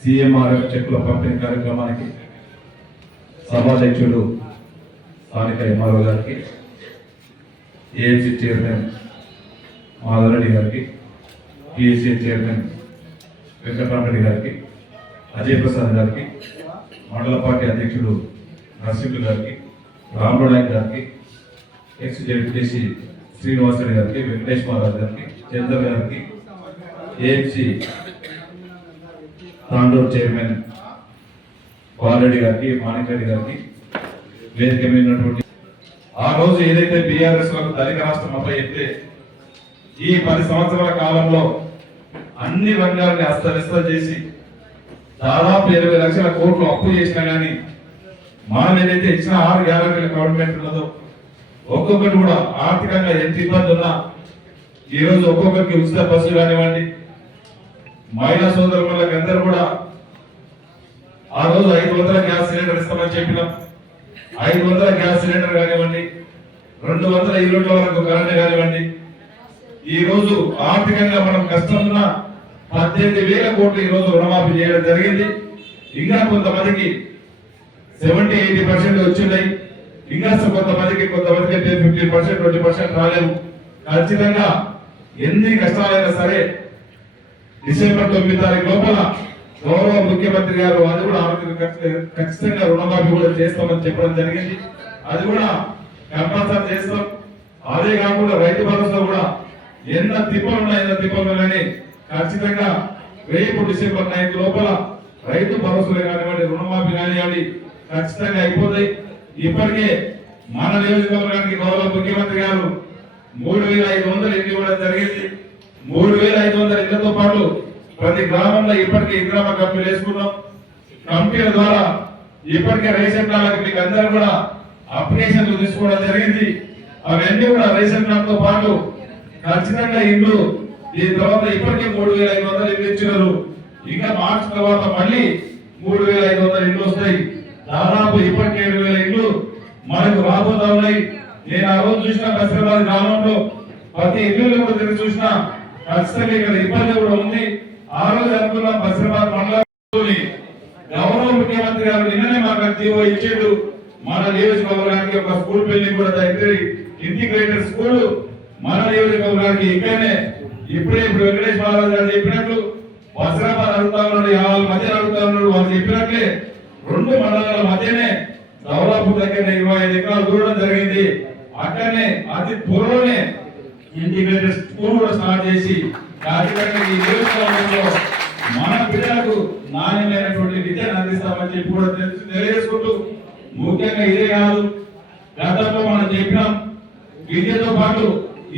సిఎంఆర్ఎఫ్ చెక్కుల పంపిణీ కార్యక్రమానికి సభాధ్యక్షులు స్థానిక ఎంఆర్ఓ గారికి, ఏఎంసీ చైర్మన్ మాధవ్ రెడ్డి గారికి, పిఎస్సిఎస్ చైర్మన్ వెంకట్రామరెడ్డి గారికి, అజయ్ ప్రసాద్ గారికి, మండల పార్టీ అధ్యక్షుడు నరసింహ గారికి, రామనాయక్ గారికి, ఎక్స్ జెడ్పీటీసీ శ్రీనివాసరెడ్డి గారికి, వెంకటేష్ మహారాజ్ గారికి, చందర్ గారికి, ఏఎంసీ తాండూరు చైర్మన్ బాలరెడ్డి గారికి, మాణిక్ గారికి, వేదిక మీద ఉన్నటువంటి ఆ రోజు ఏదైతే బీఆర్ఎస్ లకు ధనిక రాష్ట్రం అప్ప చెప్తే ఈ 10 సంవత్సరాల కాలంలో అన్ని రంగాలని అస్తవ్యస్తం చేసి దాదాపు 20 లక్షల కోట్లు అప్పు చేసినా కానీ మనం ఏదైతే ఇచ్చిన 6 గ్యారెంటీల గవర్నమెంట్ ఉన్నదో ఒక్కొక్కటి కూడా ఆర్థికంగా ఎంత ఇబ్బంది ఉన్నా ఈ రోజు ఒక్కొక్కరికి ఉచిత బస్సు కానివ్వండి, మహిళా సోదరులకు అందరూ కూడా ఆ రోజు 500 గ్యాస్ సిలిండర్ ఇస్తామని చెప్పినాం. 500 గ్యాస్ సిలిండర్ కానివ్వండి, 200 యూనిట్ల వరకు కరెంట్ కానివ్వండి, ఈ రోజు ఆర్థికంగా మనం కష్టం ఉన్న 18,000 కోట్లు ఈ రోజు రుణమాఫీ చేయడం జరిగింది. ఇంకా కొంతమందికి 70-80% వచ్చినాయి. ఇంకా కొంతమందికి 15%, 20% రాలేవు. ఖచ్చితంగా ఎన్ని కష్టాలైనా సరే డిసెంబర్ 9 తారీఖు లోపల గౌరవ ముఖ్యమంత్రి గారు అది కూడా ఖచ్చితంగా రుణమాఫీ కూడా చేస్తామని చెప్పడం జరిగింది. అది కూడా కంపల్సరీ చేస్తాం. అదే కాకుండా రైతు భరోసా కూడా ఎంత తిప్పలు కానీ ఖచ్చితంగా రేపు డిసెంబర్ 9 లోపల రైతు భరోసాలు కానివ్వండి, రుణమాఫీ కానివ్వండి ఖచ్చితంగా అయిపోతాయి. ఇప్పటికే మన నియోజకవర్గానికి గౌరవ ముఖ్యమంత్రి గారు 3,500 ఇల్లు ఇవ్వడం జరిగింది. 3,500 ఇళ్లతో పాటు ప్రతి గ్రామంలో ఇప్పటికే ఇంద్రమ్మ కంపెనీలు వేసుకున్నాం. కంపెనీల ద్వారా ఇప్పటికే రేషన్ కార్డులకు మీకు అందరూ కూడా అప్లికేషన్లు తీసుకోవడం జరిగింది. అవన్నీ కూడా రేషన్ కార్డుతో పాటు ఖచ్చితంగా ఇల్లు ఈ తర్వాత ఇప్పటికే 3,500 ఇల్లు ఇచ్చినారు. ఇంకా మార్చి తర్వాత మళ్ళీ 3,500 ఇల్లు వస్తాయి. దాదాపు ఇప్పటికే 7,000 ఇల్లు మనకు రాబోతా ఉన్నాయి. నేను ఆ రోజు చూసిన బషీరాబాద్ గ్రామంలో ప్రతి ఇల్లు కూడా తిరిగి చూసిన ఖచ్చితంగా ఇక్కడ ఇబ్బంది కూడా ఉంది. ఆ రోజు అనుకున్నాం బషీరాబాద్ మండలం గౌరవ ముఖ్యమంత్రి గారు నిన్ననే మాకు జీవో ఇచ్చేడు. మన నియోజకవర్గానికి ఒక స్కూల్ బిల్డింగ్ కూడా ఇంటిగ్రేటెడ్ స్కూల్ మన నియోజకవర్గానికి ఇక్కడనే ఇప్పుడు వెంకటేష్ బాలరాజు గారు చెప్పినట్లు వసరాబాద్ అడుగుతా ఉన్నాడు, వాళ్ళ మధ్య అడుగుతా ఉన్నాడు. వాళ్ళు చెప్పినట్లే 2 మండలాల మధ్యనే దౌలాపూర్ దగ్గర 25 ఎకరాలు దూరడం జరిగింది. అక్కడనే అతి త్వరలోనే ఇంటిగ్రేటెడ్ స్కూల్ కూడా స్టార్ట్ చేసి ఖచ్చితంగా ఈ నియోజకవర్గంలో మన పిల్లలకు నాణ్యమైనటువంటి విద్యను అందిస్తామని చెప్పి కూడా తెలియజేసుకుంటూ, ముఖ్యంగా ఇదే కాదు, గతంలో మనం చెప్పినాం విద్యతో పాటు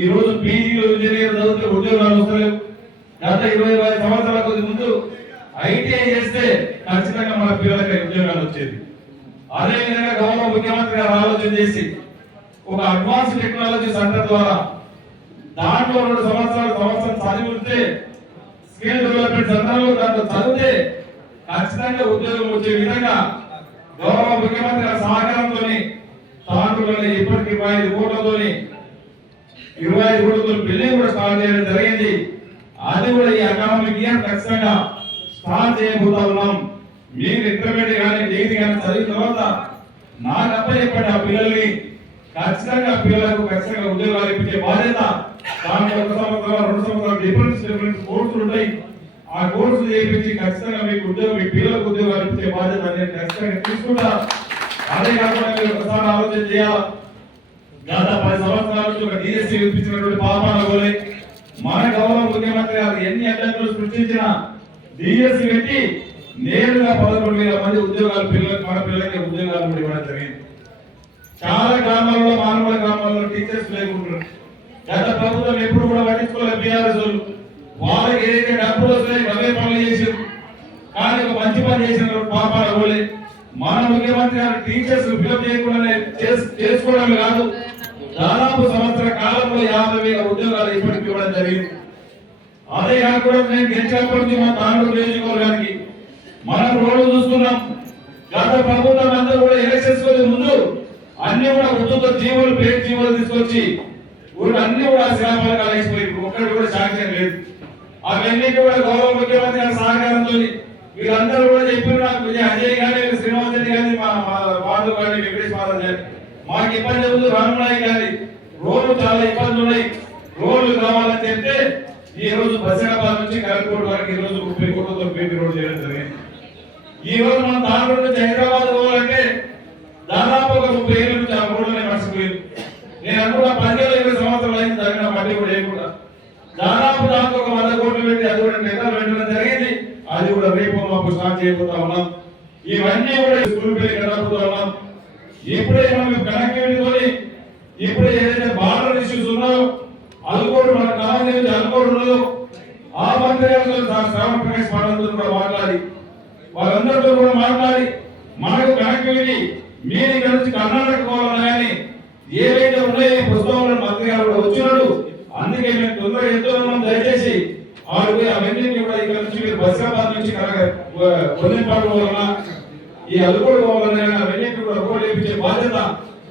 ఈ రోజు పీజీలు ఇంజనీర్ చదివితే ఉద్యోగాలు వస్తలేవు. గత 25 సంవత్సరాల ముందు ఐటీఐ చేస్తే ఖచ్చితంగా మన పిల్లలకి ఉద్యోగాలు వచ్చేది. అదే విధంగా గౌరవ ముఖ్యమంత్రి గారు ఆలోచన చేసి ఒక అడ్వాన్స్ టెక్నాలజీ సెంటర్ ద్వారా దాంట్లో 2 సంవత్సరం చదివితే స్కిల్ డెవలప్మెంట్ సెంటర్లో దాంట్లో చదివితే ఖచ్చితంగా ఉద్యోగం వచ్చే విధంగా గౌరవ ముఖ్యమంత్రి గారి సహకారంతో తాండ్రులని ఇప్పటికి 25 కోట్లతో బిల్డింగ్ కూడా స్టార్ట్ చేయడం జరిగింది. అది కూడా ఈ అకాడమిక్ ఇయర్ ఖచ్చితంగా స్టార్ట్ చేయబోతా ఉన్నాం. మీరు ఇంటర్మీడియట్ కానీ డిగ్రీ కానీ చదివిన తర్వాత నాకు అప్పచెప్పండి, ఆ పిల్లల్ని ఖచ్చితంగా ఖచ్చితంగా ఉద్యోగాలు ఇప్పించే బాధ్యత. దాంట్లో 1 సంవత్సరం 2 సంవత్సరాలు డిఫరెన్స్ కోర్సులు ఉంటాయి. ఆ కోర్సులు చేయించి ఖచ్చితంగా మీకు ఉద్యోగం, మీ పిల్లలకు ఉద్యోగాలు ఇచ్చే బాధ్యత నేను ఖచ్చితంగా తీసుకుంటా. అదే కాకుండా మీరు ఒకసారి ఆలోచన చేయాలి. గత 10 సంవత్సరాల నుంచి ఒక డిఎస్సీ ఇప్పించినటువంటి పాపాల పోలే మన గౌరవ ముఖ్యమంత్రి గారు ఎన్ని అడ్డంకులు సృష్టించినా డిఎస్సీ పెట్టి నేరుగా 11,000 మంది ఉద్యోగాలు మన పిల్లలకి ఉద్యోగాలు కూడా ఇవ్వడం జరిగింది. చాలా గ్రామాల్లో, మానవుల గ్రామాల్లో టీచర్స్ లేకుంటున్నారు. గత ప్రభుత్వం ఎప్పుడు కూడా పట్టించుకోలేదు బీఆర్ఎస్ వాళ్ళు. వాళ్ళకి ఏదైతే డబ్బులు వస్తాయి అవే పనులు చేశారు. కానీ ఒక మంచి పని చేసిన పాపాల పోలే మన ముఖ్యమంత్రి గారు టీచర్స్ ఫిలప్ చేయకుండానే చేసుకోవడమే కాదు, దాదాపు సంవత్సర కాలంలో 50,000 ఉద్యోగాలు ఇప్పటికి ఇవ్వడం జరిగింది. అదే కాకుండా నేను గెలిచినప్పటి నుంచి మా తాండూరు నియోజకవర్గానికి మనం రోడ్లు చూస్తున్నాం. గత ప్రభుత్వం అందరూ కూడా ఎలక్షన్స్ ముందు అన్ని కూడా ఉద్యోగ జీవోలు, పేరు జీవోలు తీసుకొచ్చి అన్ని కూడా శిలాఫలకాలు వేసిపోయి ఒక్కటి కూడా శాంక్షన్ లేదు. అవన్నీ కూడా గౌరవ ముఖ్యమంత్రి గారి సహకారంతో వీళ్ళందరూ కూడా చెప్పిన నాకు అజయ్ గానీ, శ్రీనివాస్ రెడ్డి గానీ, మా వార్డు గానీ, వెంకటేష్ బాలరాజు గానీ మాకు ఇబ్బంది ఉంది, రామనాయ్ గాని రోడ్లు చాలా ఇబ్బందులు ఉన్నాయి, రోడ్లు కావాలని చెప్తే ఈ రోజు బసిరాబాద్ నుంచి కలెక్టర్ వరకు ఈ రోజు 30 కోట్లతో బీటీ రోడ్ చేయడం జరిగింది. ఈ రోజు మనం తాండూరు నుంచి హైదరాబాద్ పోవాలంటే దాదాపు ఒక 30 ఏళ్ళ నుంచి ఆ రోడ్లనే మర్చిపోయింది. నేను అనుకున్న 10-20 సంవత్సరాలు అయింది జరిగిన మట్టి కూడా లేకుండా దాదాపు దాంతో ఒక 100 కోట్లు పెట్టి అది కూడా నిర్ణయం పెట్టడం జరిగింది. అది కూడా రేపు మాకు స్టార్ట్ చేయబోతా ఉన్నాం. ఇవన్నీ కూడా స్కూల్ పిల్లలు కడబోతా ఉన్నాం. ఇప్పుడే మనం కనెక్టివిటీతో ఇప్పుడే ఏదైతే బార్డర్ ఇష్యూస్ ఉన్నాయో అల్కోడు మన కావాలి అల్కోడు ఉన్నదో ఆ మంత్రిగారితో శ్రావణ ప్రకాష్ పాటలతో కూడా మాట్లాడి వాళ్ళందరితో కూడా మాట్లాడి మనకు కనెక్టివిటీ మీరు ఇక్కడ నుంచి కర్ణాటక పోవాలన్నా కానీ ఏవైతే ఉన్నాయో పుస్తకంలో మంత్రి గారు కూడా వచ్చినాడు. అందుకే మేము తొందరగా ఎత్తున్నాం. దయచేసి అవన్నీ కూడా ఇక్కడ నుంచి మీరు బసిరాబాద్ నుంచి కొన్నిపాటు పోవాలన్నా ఈ అల్లుకోడు పోవాలన్నా అవన్నీ కూడా రోడ్లు వేయించే బాధ్యత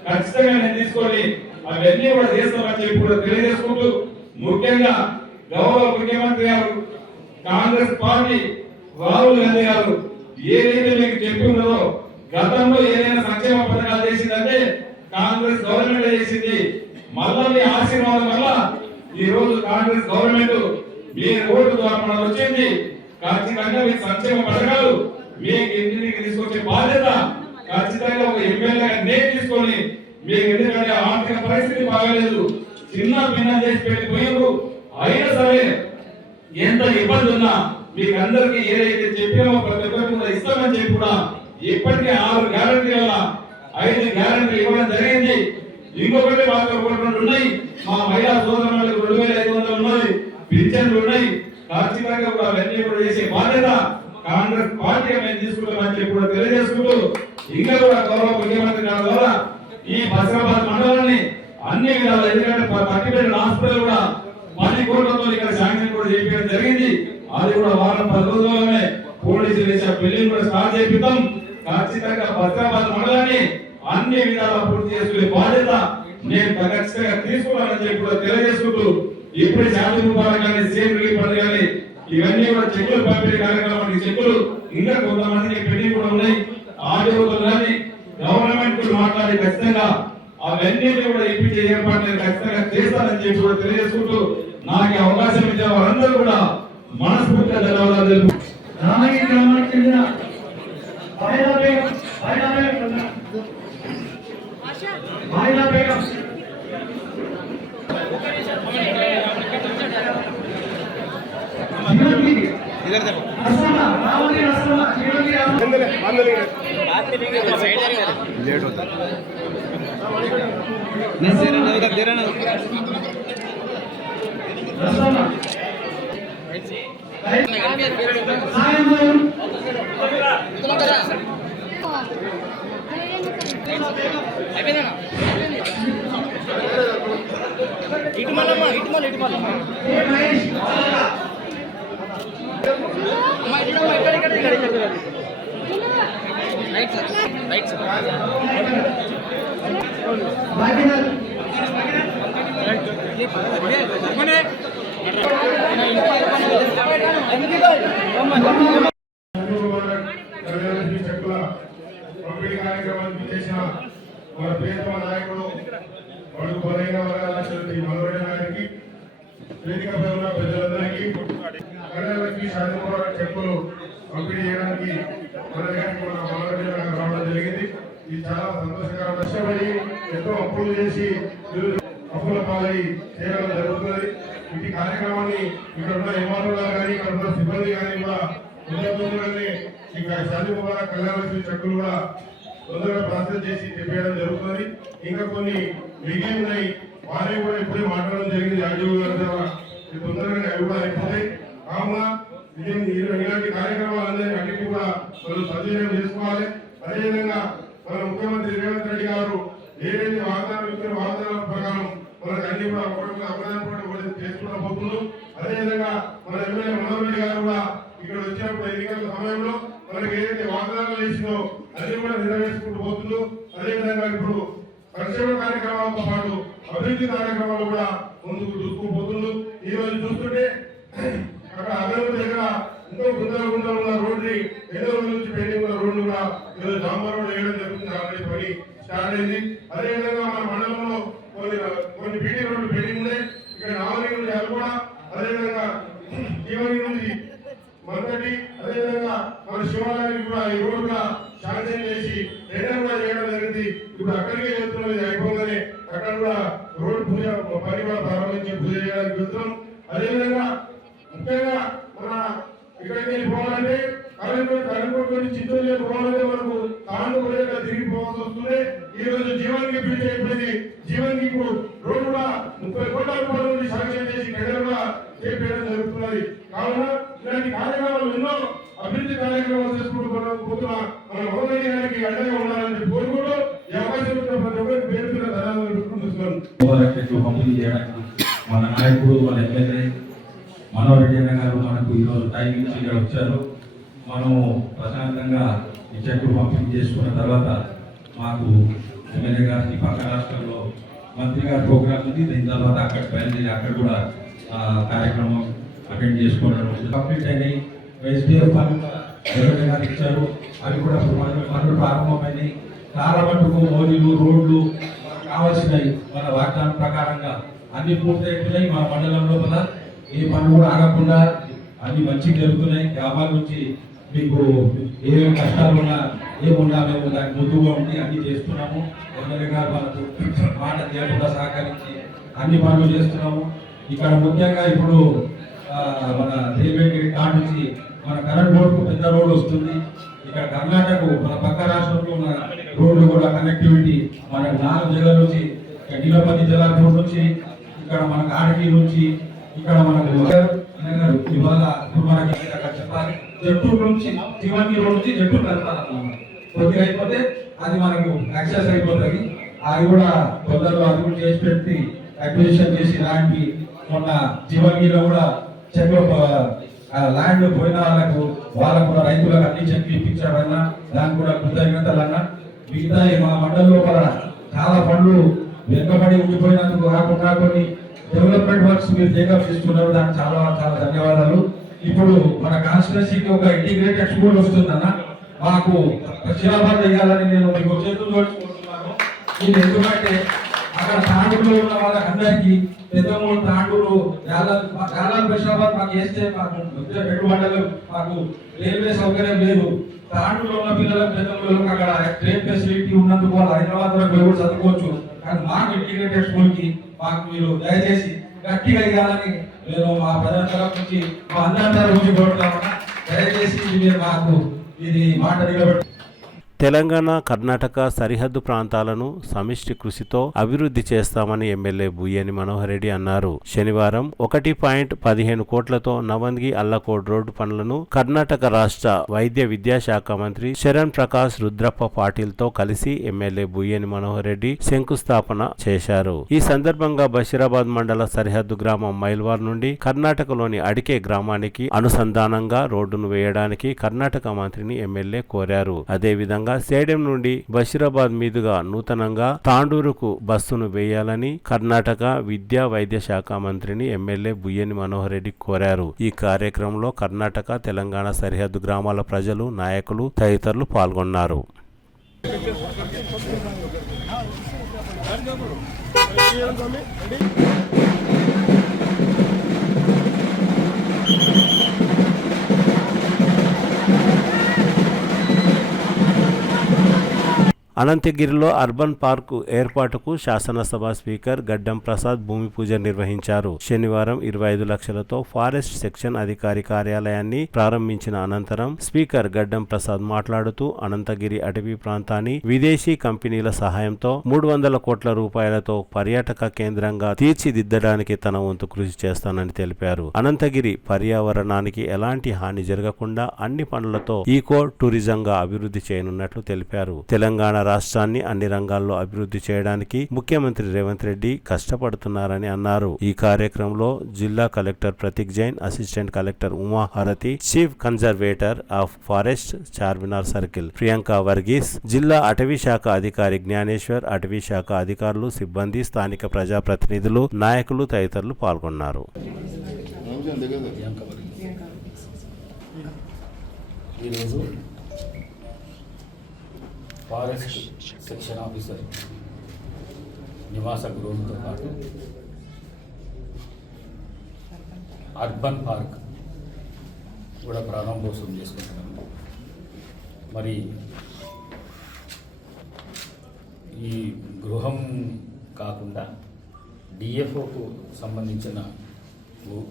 ఖచ్చితంగా నేను తీసుకొని అవన్నీ కూడా చేస్తామని చెప్పి కూడా తెలియజేసుకుంటూ, ముఖ్యంగా గౌరవ ముఖ్యమంత్రి గారు కాంగ్రెస్ పార్టీ రాహుల్ గాంధీ గారు ఏదైతే మీకు చెప్పి ఉన్నదో గతంలో ఏదైనా సంక్షేమ పథకాలు చేసిందంటే కాంగ్రెస్ గవర్నమెంట్ చేసింది. మళ్ళా మీ ఆశీర్వాదం వల్ల ఈ రోజు కాంగ్రెస్ గవర్నమెంట్ మీ ఓటు ద్వారా మనకు వచ్చింది. ఖచ్చితంగా మీ సంక్షేమ పథకాలు మీకు ఇంటికి తీసుకొచ్చే బాధ్యత ఖచ్చితంగా ఒక ఎమ్మెల్యేగా నేను తీసుకొని మీకు, ఎందుకంటే ఆర్థిక పరిస్థితి బాగాలేదు, చిన్న భిన్న చేసి పెట్టిపోయారు. అయినా సరే ఎంత ఇబ్బంది ఉన్నా మీకు అందరికి ఏదైతే చెప్పామో ప్రతి ఒక్కరికి కూడా ఇస్తామని చెప్పి కూడా ఇప్పటికే 6 గ్యారంటీల 5 గ్యారంటీలు ఇవ్వడం జరిగింది. ఇంకొకటి మాకు 2 ఉన్నాయి. మా మహిళా సోదరులకు 2,500 ఉన్నాయి, పింఛన్లు ఉన్నాయి. ఖచ్చితంగా కూడా అవన్నీ కూడా చేసే బాధ్యత కాంగ్రెస్ పార్టీ మేము తీసుకుంటామని చెప్పి కూడా తెలియజేసుకుంటూ, ఇంకా కూడా గౌరవ ముఖ్యమంత్రి గారి ద్వారా ఈ బసిరాబాద్ మండలాన్ని అన్ని విధాలు, ఎందుకంటే పట్టిపేట హాస్పిటల్ కూడా 10 కోట్లతో ఇక్కడ శాంక్షన్ కూడా చేయడం జరిగింది. అది కూడా వారం 10 రోజుల్లోనే పోలీసులు వేసే బిల్డింగ్ కూడా స్టార్ట్ చేపిద్దాం. ఖచ్చితంగా బసిరాబాద్ మండలాన్ని అన్ని విధాలా పూర్తి చేసుకునే బాధ్యత నేను ఖచ్చితంగా తీసుకున్నానని చెప్పి కూడా తెలియజేసుకుంటూ, ఇప్పుడే శాంతి రూపాయలు కానీ సేమ్ రిలీఫ్ ఫండ్ కానీ ఇవన్నీ కూడా చెక్కులు పంపిణీ కార్యక్రమానికి చెక్కులు ఇంకా కొంతమందికి పెండింగ్ కూడా ఉన్నాయి. ఆడియోలు కానీ గవర్నమెంట్ కూడా మాట్లాడి ఖచ్చితంగా అవన్నీ కూడా ఇప్పించే ఏర్పాటు నేను ఖచ్చితంగా చేస్తానని చెప్పి కూడా తెలియజేసుకుంటూ నాకు ఈ అవకాశం ఇచ్చిన వారందరూ కూడా మనస్ఫూర్తిగా ధన్యవాదాలు తెలుపు. రామగిరి గ్రామానికి చెందిన మాయిలా బేగం పంపిణీ కార్యక్రమానికి చేసిన మన ప్రియతమ నాయకుడు వాడు బలైన వర్గాల మనోహర గారికి, వేదికపై ఉన్న ప్రజలందరికీ కళ్యాణకి సాధింపుర చెక్కులు పంపిణీ చేయడానికి మన దగ్గరికి మన మనోహర గారు రావడం జరిగింది. ఇది చాలా సంతోషకరం. కష్టపడి ఎంతో అప్పులు చేసి అప్పుల పాలై చేయడం జరుగుతుంది. ఈ కార్యక్రమాన్ని ఇక్కడ ఉన్న ఎంఆర్ఓ గారు కానీ ఇక్కడ ఉన్న సిబ్బంది కానీ కూడా తొందరగానే ఇంకా సాధింపుర కళ్యాణలక్ష్మి చెక్కులు కూడా తొందరగా ప్రాసెస్ చేసి చెప్పేయడం జరుగుతుంది. ఇంకా కొన్ని మిగిలి ఉన్నాయి, వారే కూడా ఇప్పుడే మాట్లాడడం జరిగింది రాజీవ్ గారి ద్వారా. తొందరగా అవి కూడా అయిపోతాయి. కావున ఇలాంటి కార్యక్రమాలన్నీ అన్నింటినీ కూడా మనం సద్వినియోగం చేసుకోవాలి. అదేవిధంగా మన ముఖ్యమంత్రి రేవంత్ రెడ్డి గారు ఏదైతే వాగ్దానం ఇచ్చిన వాగ్దానాల ప్రకారం మనకు అన్ని కూడా ఒకటి చేసుకుంటూ పోతున్నాం. అదేవిధంగా మన ఎమ్మెల్యే మనోహర్ రెడ్డి గారు కూడా ఇక్కడ వచ్చినప్పుడు ఎన్నికల సమయంలో మనకి ఏదైతే వాగ్దానాలు చేసిందో అన్ని కూడా నెరవేర్చుకుంటూ పోతుందో, అదేవిధంగా ఇప్పుడు సంక్షేమ కార్యక్రమాలతో పాటు అభివృద్ధి కార్యక్రమాలు కూడా ముందుకు దూసుకుపోతుందో. ఈ రోజు చూస్తుంటే అక్కడ అభివృద్ధి దగ్గర ఎంతో గుండె ఉన్న రోడ్ని ఎన్నో రోజుల నుంచి పెండింగ్ ఉన్న రోడ్లు కూడా ఈరోజు డాంబర్ రోడ్ వేయడం జరుగుతుంది. ఆల్రెడీ పని స్టార్ట్ అయింది. అదేవిధంగా మన మండలంలో కొన్ని బీటీ రోడ్లు పెండింగ్ ఉన్నాయి. ఇక్కడ నావలి నుంచి అది కూడా, అదేవిధంగా జీవని నుంచి మంతటి, అదేవిధంగా మన శివాలయానికి కూడా ఈ రోడ్డు కూడా శాంక్షన్ చేసి టెండర్ కూడా చేయడం జరిగింది. ఇప్పుడు అక్కడికే వెళ్తున్నది. అయిపోగానే అక్కడ కూడా రోడ్డు పూజ పని కూడా ప్రారంభించి పూజ చేయడానికి వెళ్తున్నాం. అదేవిధంగా ముఖ్యంగా మన ఇక్కడికి వెళ్ళి పోవాలంటే కరెంట్ చిత్తూరు పోవాలంటే మనకు తాండు కూడా తిరిగి పోవాల్సి వస్తుంది. ఈ రోజు జీవన్కి బిల్డ్ అయిపోయింది. జీవన్కి ఇప్పుడు రోడ్డు కూడా 30 కోట్ల రూపాయల నుండి శాంక్షన్ చేసి టెండర్ కూడా చేపట్టడం జరుగుతున్నది. కావున ఇలాంటి కార్యక్రమాలు ఎన్నో అభివృద్ధి కార్యక్రమాలు చేసుకుంటూ పోతున్న మన మోదీ గారికి అండగా ఉండాలని కోరుకుంటూ ఈ అవకాశం ప్రతి ఒక్కరికి పేరు మీద ధన్యవాదాలు పెట్టుకుంటున్నాను. పంపిణీ చేయడానికి మన నాయకుడు, మన ఎమ్మెల్యే మనోహర్ రెడ్డి గారు మనకు ఈరోజు టైం ఇచ్చి ఇక్కడ వచ్చారు. మనము ప్రశాంతంగా ఈ చెక్కులు పంపిణీ చేసుకున్న తర్వాత మాకు ఎమ్మెల్యే గారికి పక్క రాష్ట్రంలో మంత్రి గారి ప్రోగ్రామ్ ఉంది. దీని తర్వాత అక్కడ బయలుదేరి అక్కడ కూడా కార్యక్రమం అటెండ్ చేసుకోవడం కంప్లీట్ అయినాయి. ఎస్డిఎఫ్ ఎమ్మెల్యే గారు ఇచ్చారు. అవి కూడా పనులు ప్రారంభమైనాయి. చాలా మటుకు మోరీలు, రోడ్లు కావాల్సినవి మన వాగ్దానం ప్రకారంగా అన్ని పూర్తయిపోయినాయి. మా మండలం లోపల ఏ పనులు కూడా ఆగకుండా అన్ని మంచిగా జరుగుతున్నాయి. గ్రామాల నుంచి మీకు ఏమేమి కష్టాలు ఉన్నా ఏమున్నా మేము దానికి ముందుగా ఉండి అన్ని చేస్తున్నాము. ఎమ్మెల్యే గారు మనకు మాట తీయకుండా సహకరించి అన్ని పనులు చేస్తున్నాము. ఇక్కడ ముఖ్యంగా ఇప్పుడు మన రైల్వే గేట్ కాడ నుంచి మన కరెంట్ రోడ్కు పెద్ద రోడ్ వస్తుంది. ఇక్కడ కర్ణాటక మన పక్క రాష్ట్రంలో ఉన్న రోడ్లు కూడా కనెక్టివిటీ మనకు 4 జిల్లాల నుంచి గిలపతి జలాపూర్ నుంచి ఇక్కడ మన కాడకి నుంచి ఇక్కడ మనకు ఇవాళ మనకి చెప్పాలి జట్టూరు నుంచి శివానికి రోడ్ నుంచి జట్టూరు కలపాలన్నమాట. కొద్దిగా అయిపోతే అది మనకు యాక్సెస్ అయిపోతుంది. అది కూడా తొందరలో అది కూడా చేసి పెట్టి అక్విజిషన్ చేసి ల్యాండ్ మొన్న జీవన్గిలో కూడా చెట్లు ల్యాండ్ పోయిన వాళ్ళకు కూడా రైతులకు అన్ని చెట్లు ఇప్పించాడన్నా దానికి కూడా కృతజ్ఞతలన్నా. మిగతా మా మండలం లోపల చాలా పనులు వెనుకబడి ఉండిపోయినందుకు కాకుండా కొన్ని డెవలప్మెంట్ వర్క్స్ మీరు టేకప్ చేస్తున్నారు. దానికి చాలా చాలా ధన్యవాదాలు. ఇప్పుడు మన కాన్స్టిట్యున్సీకి ఒక ఇంటిగ్రేటెడ్ స్కూల్ వస్తుందన్న. మాకు శిలాబాద్ వేయాలని నేను మీకు చేతులు జోడించుకుంటున్నాను. ఇది ఎందుకంటే అక్కడ తాండూరులో ఉన్న వాళ్ళందరికీ పెద్దమూడు తాండూరు యాలాల్ బషీరాబాద్ మాకు వేస్తే మాకు 2 మండలం మాకు రైల్వే సౌకర్యం లేదు. తాండూరులో ఉన్న పిల్లలకు పెద్దమూలకు అక్కడ ట్రైన్ ఫెసిలిటీ ఉన్నందుకు వాళ్ళు హైదరాబాద్ లో పోయి కూడా చదువుకోవచ్చు. కానీ మాకు ఇంటిగ్రేటెడ్ స్కూల్ కి మాకు మీరు దయచేసి గట్టిగా ఇవ్వాలని నేను మా ప్రజల తరఫు నుంచి మా అందరి తరఫు నుంచి కోరుతామన్నా. దయచేసి మీరు మాకు ఇది మాట నిలబెట్టి తెలంగాణ కర్ణాటక సరిహద్దు ప్రాంతాలను సమిష్టి కృషితో అభివృద్ధి చేస్తామని ఎమ్మెల్యే బుయ్యని మనోహర్ రెడ్డి అన్నారు. శనివారం 1.15 కోట్లతో నవంగి అల్లకోడ్ రోడ్డు పనులను కర్ణాటక రాష్ట్ర వైద్య విద్యాశాఖ మంత్రి శరణ్ ప్రకాష్ రుద్రప్ప పాటిల్తో కలిసి ఎమ్మెల్యే బుయ్యని మనోహర్ రెడ్డి శంకుస్థాపన చేశారు. ఈ సందర్భంగా బషీరాబాద్ మండల సరిహద్దు గ్రామం మైల్వార్ నుండి కర్ణాటకలోని అడికే గ్రామానికి అనుసంధానంగా రోడ్డును వేయడానికి కర్ణాటక మంత్రిని ఎమ్మెల్యే కోరారు. అదేవిధంగా సేడెం నుండి బషీరాబాద్ మీదుగా నూతనంగా తాండూరుకు బస్సును వేయాలని కర్ణాటక విద్యా వైద్య శాఖ మంత్రిని ఎమ్మెల్యే బుయ్యని మనోహర్ రెడ్డి కోరారు. ఈ కార్యక్రమంలో కర్ణాటక తెలంగాణ సరిహద్దు గ్రామాల ప్రజలు, నాయకులు తదితరులు పాల్గొన్నారు. అనంతగిరిలో అర్బన్ పార్కు ఏర్పాటుకు శాసనసభ స్పీకర్ గడ్డం ప్రసాద్ భూమి పూజ నిర్వహించారు. శనివారం 25 లక్షలతో ఫారెస్ట్ సెక్షన్ అధికారి కార్యాలయాన్ని ప్రారంభించిన అనంతరం స్పీకర్ గడ్డం ప్రసాద్ మాట్లాడుతూ అనంతగిరి అటవీ ప్రాంతాన్ని విదేశీ కంపెనీల సహాయంతో 300 కోట్ల రూపాయలతో పర్యాటక కేంద్రంగా తీర్చిదిద్దడానికి తన వంతు కృషి చేస్తానని తెలిపారు. అనంతగిరి పర్యావరణానికి ఎలాంటి హాని జరగకుండా అన్ని పనులతో ఈకో టూరిజంగా అభివృద్ధి చేయనున్నట్లు తెలిపారు. తెలంగాణ రాష్ట్రాన్ని అన్ని రంగాల్లో అభివృద్ధి చేయడానికి ముఖ్యమంత్రి రేవంత్ రెడ్డి కష్టపడుతున్నారని అన్నారు. ఈ కార్యక్రమంలో జిల్లా collector Prateek Jain, assistant collector Uma Harathi, chief conservator of forest Charminar circle Priyanka Varghese, జిల్లా అటవీ శాఖ అధికారి జ్ఞానేశ్వర్, అటవీ శాఖ అధికారులు, సిబ్బంది, స్థానిక ప్రజాప్రతినిధులు, నాయకులు తదితరులు పాల్గొన్నారు. ఈరోజు ఫారెస్ట్ సెక్షన్ ఆఫీసర్ నివాస గృహంతో పాటు అర్బన్ పార్క్ కూడా ప్రారంభోత్సవం చేసుకుంటున్నాము. మరి ఈ గృహం కాకుండా డిఎఫ్ఓకు సంబంధించిన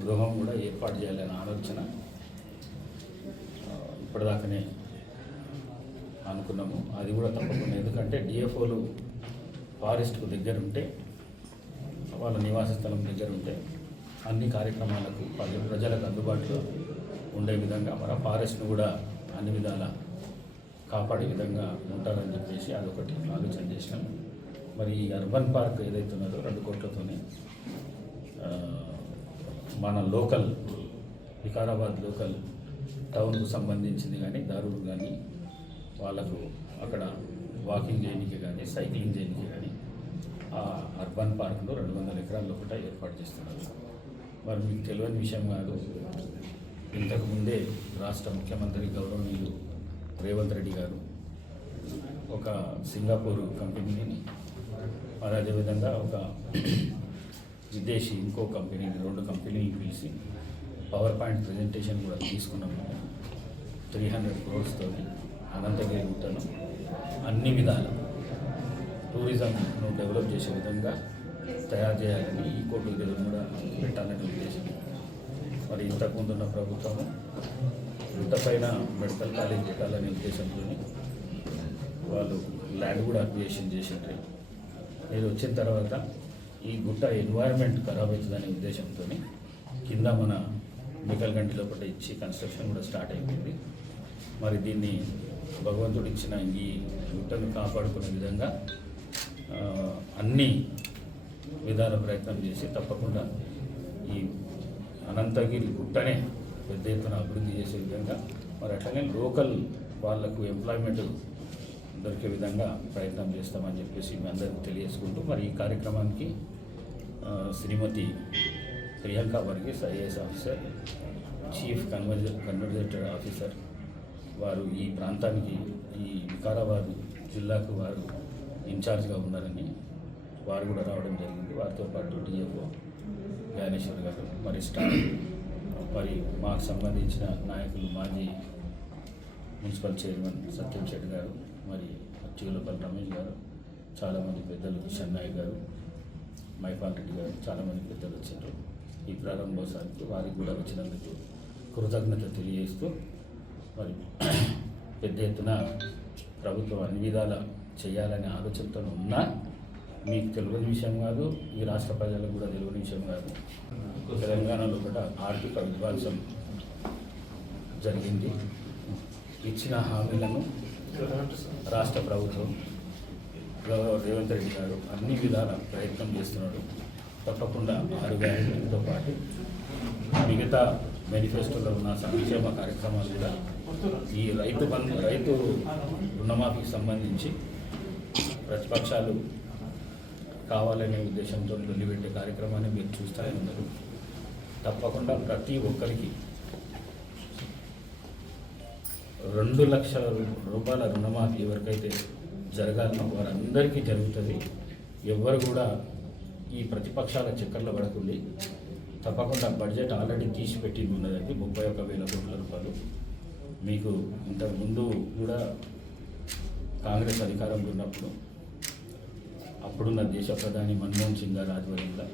గృహం కూడా ఏర్పాటు చేయాలనే ఆలోచన ఇప్పటిదాకానే అనుకున్నాము. అది కూడా తప్పకుండా, ఎందుకంటే డిఎఫ్ఓలు ఫారెస్ట్కు దగ్గర ఉంటే, వాళ్ళ నివాస స్థలం దగ్గర ఉంటే అన్ని కార్యక్రమాలకు ప్రజలకు అందుబాటులో ఉండే విధంగా మన ఫారెస్ట్ను కూడా అన్ని విధాలా కాపాడే విధంగా ఉంటారని చెప్పేసి అదొకటి ఆలోచన చేసినాం. మరి ఈ అర్బన్ పార్క్ ఏదైతే ఉన్నదో 2 కోట్లతోనే మన లోకల్ వికారాబాద్ లోకల్ టౌన్కు సంబంధించింది కానీ దారులు కానీ వాళ్ళకు అక్కడ వాకింగ్ చేయడానికి కానీ సైక్లింగ్ చేయడానికి కానీ ఆ అర్బన్ పార్క్లో 200 ఎకరాల లోపల ఏర్పాటు చేస్తున్నారు. మరి మీకు తెలియని విషయం కాదు, ఇంతకుముందే రాష్ట్ర ముఖ్యమంత్రి గౌరవనీయులు రేవంత్ రెడ్డి గారు ఒక సింగపూర్ కంపెనీని, మరి అదేవిధంగా ఒక విదేశీ ఇంకో కంపెనీని, 2 కంపెనీలు పిలిచి పవర్ పాయింట్ ప్రజెంటేషన్ కూడా తీసుకున్నాము. 300 crores అనంతగిరి గుట్టను అన్ని విధాల టూరిజంను డెవలప్ చేసే విధంగా తయారు చేయాలని ఈకో టూరిజం కూడా పెట్టాలని ఉద్దేశం. మరి ఇంతకుముందున్న ప్రభుత్వము గుట్ట పైన మెడికల్ కాలేజ్ పెట్టాలనే ఉద్దేశంతో వాళ్ళు ల్యాండ్ కూడా అక్విజిషన్ చేసిండ్రు. ఇది వచ్చిన తర్వాత ఈ గుట్ట ఎన్వైర్న్మెంట్ ఖరాబ్ అవుతుందనే ఉద్దేశంతో కింద మన మెడికల్ గంటి లోపల ఇచ్చి కన్స్ట్రక్షన్ కూడా స్టార్ట్ అయిపోయింది. మరి దీన్ని భగవంతుడు ఇచ్చిన ఈ గుట్టను కాపాడుకునే విధంగా అన్ని విధాల ప్రయత్నం చేసి తప్పకుండా ఈ అనంతగిరి గుట్టనే పెద్ద ఎత్తున అభివృద్ధి చేసే విధంగా, మరి అట్లనే లోకల్ వాళ్లకు ఎంప్లాయ్మెంట్ దొరికే విధంగా ప్రయత్నం చేస్తామని చెప్పేసి మీ అందరికీ తెలియజేసుకుంటూ, మరి ఈ కార్యక్రమానికి Shrimati Priyanka Varghese, IAS officer, chief conservator officer వారు ఈ ప్రాంతానికి ఈ వికారాబాద్ జిల్లాకు వారు ఇన్ఛార్జ్గా ఉన్నారని వారు కూడా రావడం జరిగింది. వారితో పాటు డిఎఫ్ఓ జ్ఞానేశ్వర్ గారు, మరి స్టాఫ్, మరి మాకు సంబంధించిన నాయకులు మాజీ మున్సిపల్ చైర్మన్ సత్యం శెట్టి గారు, మరి చీలపల్లి రమేష్ గారు, చాలామంది పెద్దలు కిషన్ నాయక్ గారు, మైపాల్ రెడ్డి గారు, చాలామంది పెద్దలు వచ్చారు. ఈ ప్రారంభోత్సవానికి వారికి కూడా వచ్చినందుకు కృతజ్ఞత తెలియజేస్తూ మరి పెద్ద ఎత్తున ప్రభుత్వం అన్ని విధాలా చేయాలనే ఆలోచనతో ఉన్నా మీకు తెలియని విషయం కాదు, ఈ రాష్ట్ర ప్రజలకు కూడా తెలియని విషయం కాదు. తెలంగాణలో కూడా ఆర్థిక విధ్వంసం జరిగింది. ఇచ్చిన హామీలను రాష్ట్ర ప్రభుత్వం రేవంత్ రెడ్డి గారు అన్ని విధాల ప్రయత్నం చేస్తున్నాడు. తప్పకుండా 6 గ్యారెంటీలతో పాటు మిగతా మేనిఫెస్టోలో ఉన్న సంక్షేమ కార్యక్రమాలు కూడా ఈ రైతు రుణమాఫీకి సంబంధించి ప్రతిపక్షాలు కావాలనే ఉద్దేశంతో వెలిపెట్టే కార్యక్రమాన్ని మీరు చూస్తూనే ఉన్నారు. తప్పకుండా ప్రతి ఒక్కరికి 2 లక్షల రూపాయల రుణమాఫీ ఎవరికైతే జరగాలనో వారందరికీ జరుగుతుంది. ఎవరు కూడా ఈ ప్రతిపక్షాల చక్కర్లో పడకుండా తప్పకుండా బడ్జెట్ ఆల్రెడీ తీసి పెట్టింది ఉన్నదండి 31,000 కోట్ల రూపాయలు. మీకు ఇంతకుముందు కూడా కాంగ్రెస్ అధికారంలో ఉన్నప్పుడు అప్పుడున్న దేశ ప్రధాని మన్మోహన్ సింగ్ గారి ఆధ్వర్యంలో,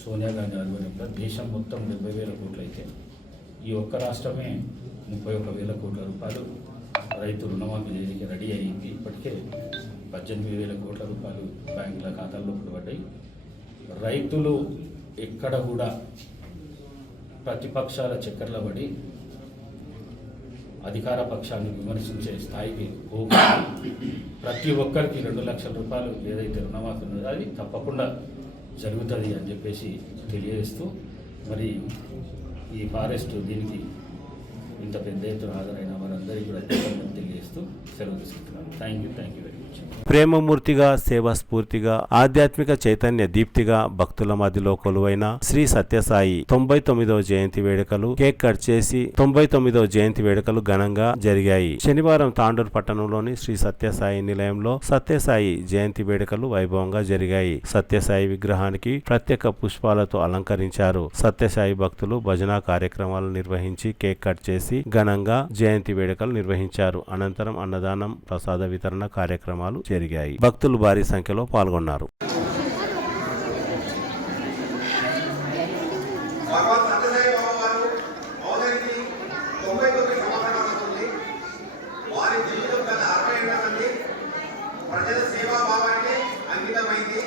సోనియా గాంధీ ఆధ్వర్యంలో దేశం మొత్తం 70,000 కోట్లు అయితే ఈ ఒక్క రాష్ట్రమే 31,000 కోట్ల రూపాయలు రైతు రుణమాఫీ చేయడానికి రెడీ అయ్యింది. ఇప్పటికే 18,000 కోట్ల రూపాయలు బ్యాంకుల ఖాతాల్లో పడ్డాయి. రైతులు ఎక్కడ కూడా ప్రతిపక్షాల చక్కర్ల పడి అధికార పక్షాన్ని విమర్శించే స్థాయికి ప్రతి ఒక్కరికి 2 లక్షల రూపాయలు ఏదైతే రుణమాఫీ ఉన్నదో అది తప్పకుండా జరుగుతుంది అని చెప్పేసి తెలియజేస్తూ, మరి ఈ ఫారెస్ట్ దీనికి ఇంత పెద్ద ఎత్తున హాజరైన వారందరికీ కూడా తెలియజేస్తూ సెలవు తీసుకుంటున్నాను. Thank you very much. ప్రేమమూర్తిగా, సేవాస్ఫూర్తిగా, ఆధ్యాత్మిక చైతన్య దీప్తిగా భక్తుల మధ్యలో కొలువైన శ్రీ సత్యసాయి 99వ జయంతి వేడుకలు కేక్ కట్ చేసి 99వ జయంతి వేడుకలు ఘనంగా జరిగాయి. శనివారం తాండూరు పట్టణంలోని శ్రీ సత్యసాయి నిలయంలో సత్యసాయి జయంతి వేడుకలు వైభవంగా జరిగాయి. సత్యసాయి విగ్రహానికి ప్రత్యేక పుష్పాలతో అలంకరించారు. సత్యసాయి భక్తులు భజన కార్యక్రమాలు నిర్వహించి కేక్ కట్ చేసి ఘనంగా జయంతి వేడుకలు నిర్వహించారు. అనంతరం అన్నదానం, ప్రసాద వితరణ కార్యక్రమాలు జరిగాయి. భక్తులు భారీ సంఖ్యలో పాల్గొన్నారు. ప్రజల సేవా భావానికి అంకితమైంది.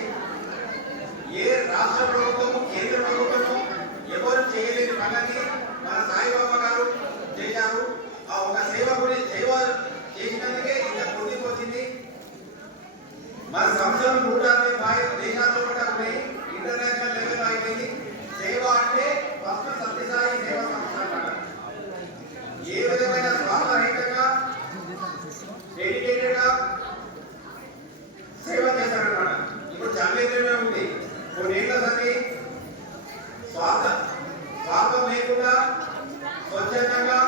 ఏ రాష్ట్ర ప్రభుత్వము, కేంద్ర ప్రభుత్వము ఎవరు చేయలేని పనిని మన సాయిబాబా గారు చేశారు. ఆ ఒక సేవ చేసినందుకే ఇంత గుర్తింపు వచ్చింది. మన సంస్థలు 165 దేశాల్లో కూడా ఉన్నాయి. ఇంటర్నేషనల్ లెవెల్లో అయిపోయింది. సేవ అంటే ఫస్ట్ సత్యసాయి సేవా సంస్థ అన్నమాట. ఏ విధమైన స్వార్థరహితంగా డెడికేటెడ్ గా సేవ చేశారన్నమాట. ఇప్పుడు చాలేదమే ఉంది. కొన్నేళ్ల సంది స్వార్థం లేకుండా స్వచ్ఛందంగా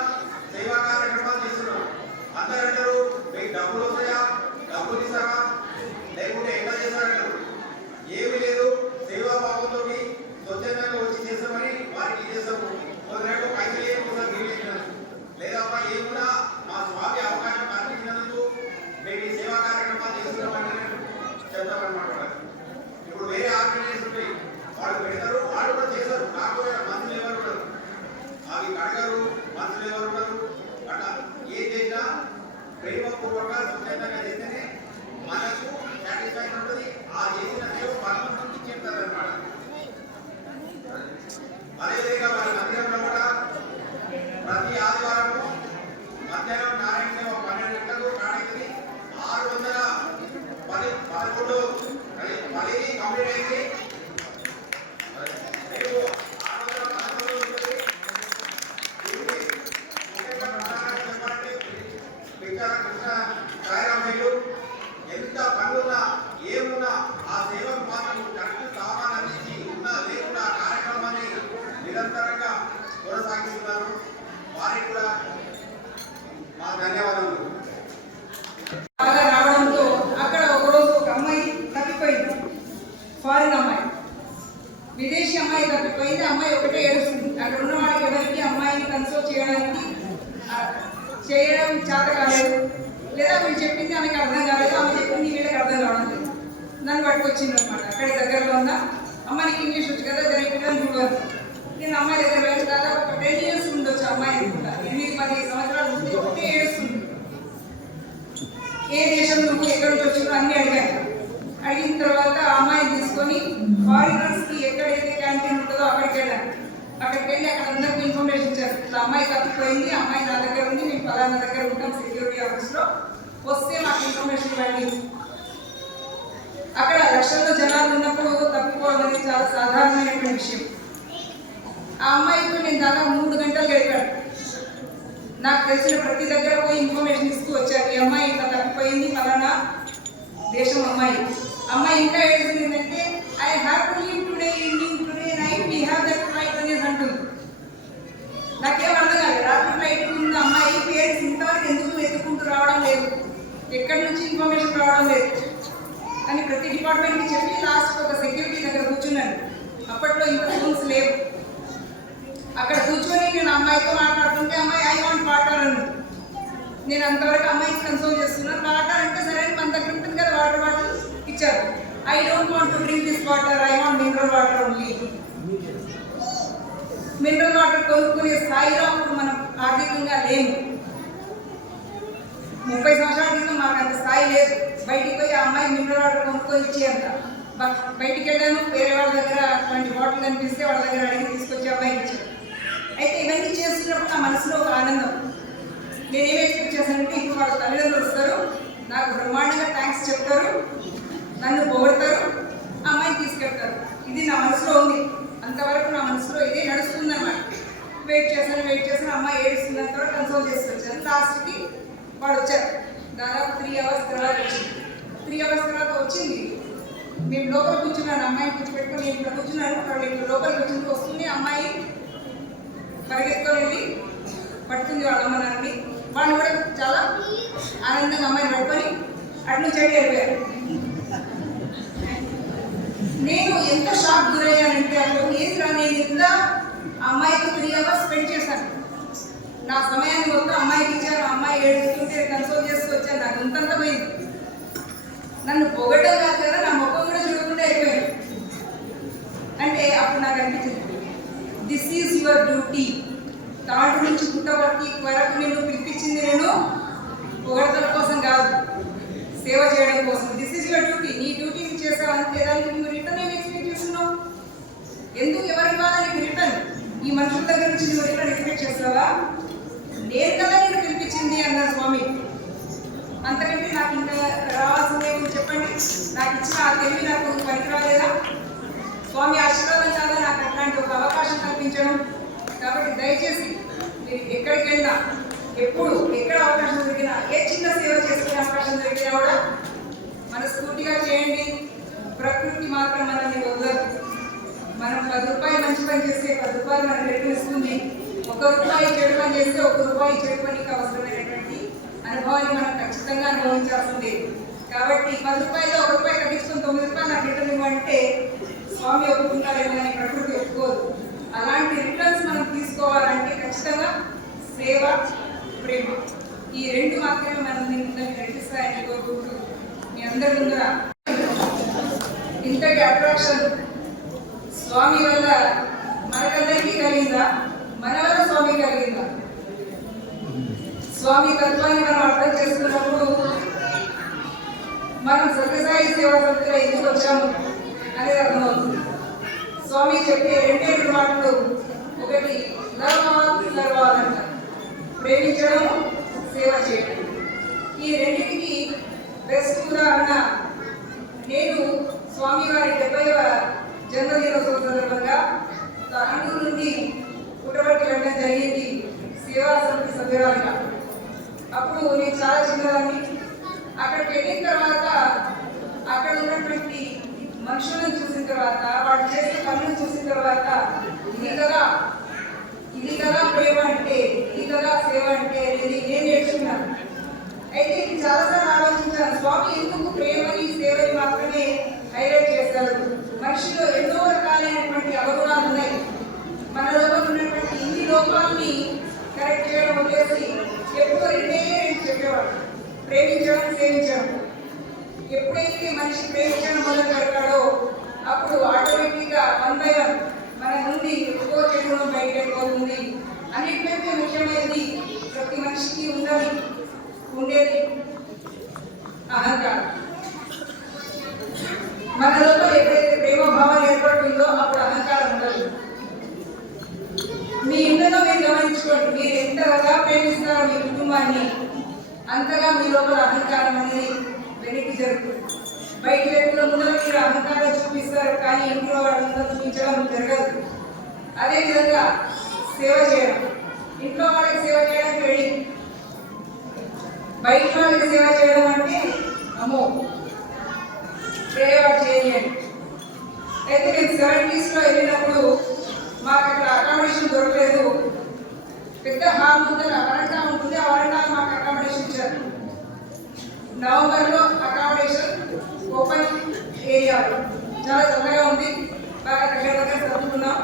సేవా కార్యక్రమాలు చేస్తున్నారు. అందరూ మీకు డబ్బులు వస్తాయా, డబ్బులు ఇస్తారా, లేకుంటే ఎట్లా చేస్తారంటారు. ఏమీ లేదు, సేవా భావంతో స్వచ్ఛందంగా వచ్చి చేస్తామని వారికి చేస్తాము. కొందరు పైసలు ఏమో లేదమ్మా ఏమున్నా మా స్వామి అవకాశం కల్పించినందుకు మేము ఈ సేవా కార్యక్రమాలు చేస్తున్నామని చెప్తామన్నమాట. ఇప్పుడు వేరే ఆర్గనైజేషన్ ఉంటాయి, వాళ్ళు పెడతారు, వాళ్ళు కూడా చేస్తారు. కాకపోతే మంత్రులు ఎవరు ఉండరు, అవి కడగరు, మంత్రులు ఎవరు ఉండరు. అట్లా ఏం చేసినా ప్రేమపూర్వకంగా స్వచ్ఛందంగా చేస్తేనే మనకు సాటిస్ఫాక్షన్ ఉంటుంది. ఆ చేసిన సేవ భగవంతుడికి చెప్తారన్నమాట. అదేవిధంగా మన మందిరంలో కూడా ప్రతి ఆదివారము మధ్యాహ్నం నారాయణ సేవ 12 గంటలకు కాడైంది. 611 కంప్లీట్ అయింది. రేపు 611 ఉంటుంది. చెప్పాలంటే కృష్ణ సాయిరామయ్యలు ఎంత పనున్నా ఏమున్నా ఆ సేవకు మాత్రం కరెక్ట్ సామాన్ అందించి ఉన్నా లేకుండా ఆ కార్యక్రమాన్ని నిరంతరంగా కొనసాగిస్తున్నారు. వారికి కూడా మా ధన్యవాదాలు. బాగా రావడంతో అక్కడ ఒకరోజు ఒక అమ్మాయి తప్పిపోయింది. ఫారిన్ అమ్మాయి, విదేశీ అమ్మాయి తప్పిపోయింది. అమ్మాయి ఒకటే ఏడుస్తుంది. అక్కడ ఉన్న వాళ్ళకి ఎవరికి అమ్మాయిని కన్సోల్ చేయడం చేత కాలేదు, లేదా వీళ్ళు చెప్పింది ఆమెకు అర్థం కాలేదు, ఆమె చెప్పింది వీళ్ళకి అర్థం కావడం లేదు. నన్ను పట్టుకొచ్చింది అనమాట. అక్కడ దగ్గరలో ఉన్న అమ్మాయికి ఇంగ్లీష్ వచ్చు కదా, జరిగిపోయిన చూడాలి. నేను అమ్మాయి దగ్గర వెళ్ళి దాదాపు ఒక 10 years ఉండొచ్చు. అమ్మాయి అనుకుంటా 8-10 సంవత్సరాల ముందు ఒకటే ఏడుస్తుంది. ఏ దేశం నువ్వు, ఎక్కడి నుంచి వచ్చినా అన్నీ అడిగాను. అడిగిన తర్వాత ఆ అమ్మాయిని తీసుకొని ఫారినర్స్కి ఎక్కడైతే క్యాంటీన్ ఉంటుందో అక్కడికి వెళ్ళాను. అక్కడికి వెళ్ళి అక్కడ అందరికీ ఇన్ఫర్మేషన్ ఇచ్చారు. ఇట్లా అమ్మాయి తప్పిపోయింది, అమ్మాయి నా దగ్గర ఉంది, మేము పలానా దగ్గర ఉంటాం సెక్యూరిటీ ఆఫీస్లో, వస్తే మాకు ఇన్ఫర్మేషన్ ఇవ్వండి. అక్కడ లక్షల్లో జనాలు ఉన్నప్పుడు తప్పిపోవడం అనేది చాలా సాధారణమైనటువంటి విషయం. ఆ అమ్మాయితో నేను దాదాపు 3 గంటలు గడిపాను. నాకు తెలిసిన ప్రతి దగ్గర పోయి ఇన్ఫర్మేషన్ ఇస్తూ వచ్చారు. ఈ అమ్మాయి ఇంకా తప్పిపోయింది, ఫలానా దేశం అమ్మాయి. అమ్మాయి ఇంకా ఏడుస్తుంది ఏంటంటే I have to leave today evening, today night we have that flight అనేసి అంటుంది. నాకేం అర్థం కాదు. రాత్రి ఫ్లైట్ ఉన్న అమ్మాయి పేరెంట్స్ ఇంతవరకు ఎందుకు వెతుక్కుంటూ రావడం లేదు, ఎక్కడి నుంచి ఇన్ఫర్మేషన్ రావడం లేదు అని ప్రతి డిపార్ట్మెంట్కి చెప్పి లాస్ట్ ఒక సెక్యూరిటీ దగ్గర కూర్చున్నాను. అప్పట్లో ఇంకా ఫోన్స్ లేవు. అక్కడ కూర్చొని నేను అమ్మాయితో మాట్లాడుతుంటే అమ్మాయి ఐ వాంట్ వాటర్ అంది. నేను అంతవరకు అమ్మాయికి కన్సోల్ చేస్తున్నాను. వాటర్ అంటే సరే మన దగ్గర ఉంటుంది కదా, వాటర్ బాటిల్ ఇచ్చారు. I don't want to drink this water, I want mineral water only. Mineral water కొనుక్కునే స్థాయిలో అప్పుడు మనం ఆర్థికంగా లేము. 30 సంవత్సరాల క్రితం మాకు అంత స్థాయి లేదు. బయటికి పోయి ఆ అమ్మాయి మినరల్ వాటర్ కొనుక్కొని ఇచ్చేంత. బయటికి వెళ్ళాను, వేరే వాళ్ళ దగ్గర 20 బాటిల్ కనిపిస్తే వాళ్ళ దగ్గర అడిగి తీసుకొచ్చి అమ్మాయికి ఇచ్చాను. అయితే ఇవన్నీ చేస్తున్నప్పుడు నా మనసులో ఒక ఆనందం. నేనేం ఎక్స్పెక్ట్ చేశానంటే ఇప్పుడు వాళ్ళ తల్లిదండ్రులు వస్తారు, నాకు బ్రహ్మాండంగా థ్యాంక్స్ చెప్తారు, నన్ను పొగడతారు, ఆ అమ్మాయిని తీసుకెళ్తారు. ఇది నా మనసులో ఉంది. అంతవరకు నా మనసులో ఇదే నడుస్తుందన్నమాట. వెయిట్ చేశాను. అమ్మాయి ఏడుస్తున్నంత వరకు కన్సోల్ చేసి వచ్చాను. లాస్ట్కి వాడు వచ్చారు. దాదాపు 3 hours తర్వాత వచ్చింది. 3 hours తర్వాత వచ్చింది. మేము లోపల కూర్చున్నాను, అమ్మాయిని కూర్చోబెట్టుకుని నేను ఇక్కడ కూర్చున్నాను. వాళ్ళు ఇక్కడ లోపలికి వచ్చింది. వస్తుంది అమ్మాయి పరిగెత్తుకొని వెళ్ళి పడుతుంది వాళ్ళ అమ్మ నాన్నని. వాళ్ళు కూడా చాలా ఆనందంగా అమ్మాయిని పట్టుకొని అటు నుంచి వెళ్ళిపోయారు. నేను ఎంత షాక్ గురయ్యానంటే అప్పుడు ఏంద్రా, నేను ఇంత అమ్మాయికి 3 hours స్పెండ్ చేశాను. నా సమయాన్ని మొత్తం అమ్మాయికి ఇచ్చాను. అమ్మాయి ఏడుస్తుంటే కన్సోల్ చేస్తూ వచ్చాను. నాకు అంతంత పోయింది. నన్ను పొగడం కాదు కదా, నా ముఖం కూడా చూడకుండా అయిపోయాను. అంటే అప్పుడు నాకు అనిపించింది, దిస్ ఈజ్ యువర్ డ్యూటీ. తాడు నుంచి పుట్టబట్టి వరకు నేను పిలిపించింది నేను పొగడతల కోసం కాదు, సేవ చేయడం కోసం. This is your duty. నీ డ్యూటీని చేసావంటే దానికి నువ్వు రిటర్న్ ఏమి ఎక్స్పెక్ట్ చేస్తున్నావు? ఎందుకు ఎవరి బాధ నీకు రిటర్న్? ఈ మనుషుల దగ్గర నుంచి నువ్వు రిటర్న్ ఎక్స్పెక్ట్ చేస్తావా? నేను కదా నేను పిలిపించింది అన్నారు స్వామి. అంతకంటే నాకు ఇంకా రావాల్సిందే చెప్పండి. నాకు ఇచ్చిన ఆ తెలివి నాకు పనికిరాలేదా? స్వామి ఆశీర్వాదం కాదా నాకు అట్లాంటి ఒక అవకాశం కల్పించడం? కాబట్టి దయచేసి మీరు ఎక్కడికి వెళ్ళినా, ఎప్పుడు ఎక్కడ అవకాశం దొరికినా, ఏ చిన్న సేవ చేసుకునే అవకాశం దొరికినా కూడా మనస్ఫూర్తిగా చేయండి. ప్రకృతి మాత్రం మనల్ని వదలదు. మనం 10 రూపాయలు మంచి పని చేస్తే 10 రూపాయలు మనకు రిటర్న్ ఇస్తుంది. 1 రూపాయి చెడు పని చేస్తే 1 రూపాయి చెడు పనికి అవసరమైనటువంటి అనుభవాన్ని మనం ఖచ్చితంగా అనుభవించాల్సిందే. కాబట్టి 10 రూపాయలు 1 రూపాయి తగ్గించుకొని 9 రూపాయలు నాకు రిటర్న్ ఇవ్వంటే స్వామి ఒప్పుకుంటారేమో అని ప్రకృతి ఒప్పుకోదు. అలాంటి రిటర్న్స్ మనం తీసుకోవాలంటే ఖచ్చితంగా సేవ, ప్రేమ, ఈ 2 మాత్రమే మనం ముందుకు నడిపిస్తాయని కోరుకుంటూ మీ అందరి ముందర ఇంతటి అట్రాక్షన్ స్వామి వల్ల మనకందరికీ కలిగిందా? మన వల్ల స్వామి కలిగిందా? స్వామి తత్వాన్ని మనం అర్థం చేసుకున్నప్పుడు మనం సత్యసాయి సేవా సమితిలో ఎందుకు వచ్చాము అనేది అర్థమవుతుంది. స్వామి చెప్పే 2 మాటలు, ఒకటి సర్వాలంట, ప్రేమించడం, సేవ చేయడం. ఈ 2టికి బెస్ట్ ఉదాహరణ నేను స్వామి వారి 70వ జన్మదినోత్సవం సందర్భంగా తాండూరు నుండి పుట్టబట్టి వెళ్ళడం జరిగింది సేవా సమితి సభ్యురాలుగా. అప్పుడు నేను చాలా చిన్నదాన్ని. అక్కడికి వెళ్ళిన తర్వాత అక్కడ ఉన్నటువంటి మనుషులను చూసిన తర్వాత, వాళ్ళు చేసే పనులను చూసిన తర్వాత ఇది కదా ప్రేమ అంటే, ఇది కదా సేవ అంటే అనేది నేను నేర్చుకున్నాను. లోపాలని కరెక్ట్ చేయడం వదిలేసి ఎప్పుడు రెండే రెండు చెప్పేవాడు, ప్రేమించడం ప్రేమించడం. ఎప్పుడైతే మనిషి ప్రేమించడం మొదలు పెడతాడో అప్పుడు ఆటోమేటిక్గా 1 by 1 మన నుండి ఎక్కువ చెడు బయట అయిపోతుంది. అన్నిటికంటే ముఖ్యమైనది ప్రతి మనిషికి ఉండేది అహంకారం. మన లోపల ఎప్పుడైతే ప్రేమ భావం ఏర్పడుతుందో అప్పుడు అహంకారం ఉండదు. మీ ఇంట్లో మీరు గమనించుకోండి, మీరు ఎంతగా ప్రేమిస్తారో మీ కుటుంబాన్ని అంతగా మీ లోపల అహంకారం అనేది వెనక్కి జరుగుతుంది. బయట వ్యక్తుల ముందర మీరు అహంకారం చూపిస్తారు, కానీ ఇంట్లో వాళ్ళ ముందర చూపించడం జరగదు. అదేవిధంగా సేవ చేయడం, ఇంట్లో వాళ్ళకి సేవ చేయడం రెడీ, బయట వాళ్ళకి సేవ చేయడం అంటే అమ్మో ప్రేమ చేయండి. అయితే మేము 70s వెళ్ళినప్పుడు మాకు అక్కడ అకామిడేషన్ దొరకలేదు. పెద్ద హాల్ ముందర వరండా ఉంటుంది, ఆ వరండా మాకు అకామిడేషన్ ఇచ్చారు. నవంబర్లో అకామిడేషన్ ఓపెన్ ఏరియా, చాలా చల్లగా ఉంది, బాగా దగ్గర చదువుకున్నాం.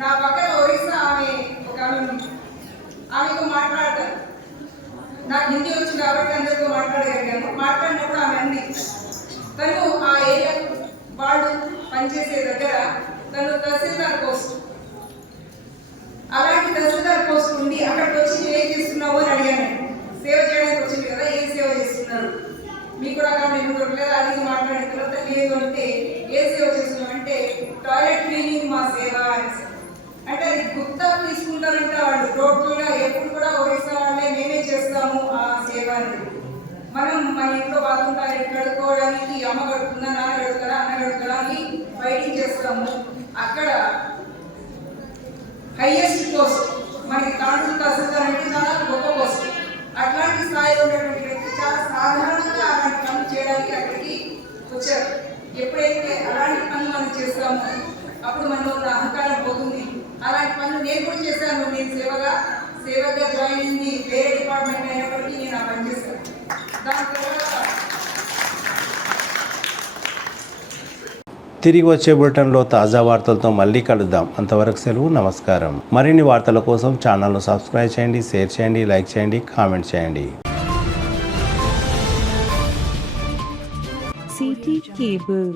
నా పక్కన ఒరిస్సా ఒక ఆమె ఉంది, ఆమెతో మాట్లాడతాను. నాకు హిందీ వచ్చి కాబట్టి అందరితో మాట్లాడగలిగాను. మాట్లాడినప్పుడు ఆమె అంది, తను ఆ ఏరియా వాళ్ళు పనిచేసే దగ్గర తను తహసీల్దార్ పోస్ట్, అలాంటి తహసీల్దార్ పోస్ట్ ఉండి అక్కడికి వచ్చి ఏం చేస్తున్నావు అని అడిగాను. సేవ చేయడానికి వచ్చింది కదా, ఏం సేవ చేస్తున్నారు, మీకు కూడా అక్కడ ఎందుకు దొరకలేదు, అది మాట్లాడిన తర్వాత లేదు అంటే ఏ సేవ చేస్తున్నాం అంటే టాయిలెట్ క్లీనింగ్ మా సేవ అని. అంటే అది గుర్తా తీసుకుంటారంటే వాళ్ళు టోటల్గా ఎప్పుడు కూడా ఒరిస్సా వాళ్ళే మేమే చేస్తాము ఆ సేవ అనేది. మనం మన ఇంట్లో బాత్రూమ్ టాయిలెట్ కడుక్కోవడానికి అమ్మ కడుతుందా, నాన్న కడుగుతారా, అన్న కడుగుతారా అని ఫైటింగ్ చేస్తాము. అక్కడ హైయెస్ట్ పోస్ట్ మనకి తాండూరు తహసీల్దార్ అంటే చాలా గొప్ప పోస్ట్. అట్లాంటి స్థాయిలో ఉన్నటువంటి వ్యక్తి చాలా సాధారణంగా అలాంటి పనులు చేయడానికి అక్కడికి వచ్చారు. ఎప్పుడైతే అలాంటి పనులు మనం చేస్తామో అప్పుడు మనలో ఉన్న అహంకారం పోతుంది. అలాంటి పనులు నేను కూడా చేశాను. నేను సేవగా జాయిన్ అయింది వేరే డిపార్ట్మెంట్ అయినప్పటికీ నేను ఆ పని చేశాను. దాని తర్వాత తిరిగి వచ్చే బులెటిన్లో తాజా వార్తలతో మళ్ళీ కలుద్దాం. అంతవరకు సెలవు, నమస్కారం. మరిన్ని వార్తల కోసం ఛానల్ను సబ్స్క్రైబ్ చేయండి, షేర్ చేయండి, లైక్ చేయండి, కామెంట్ చేయండి. City cable.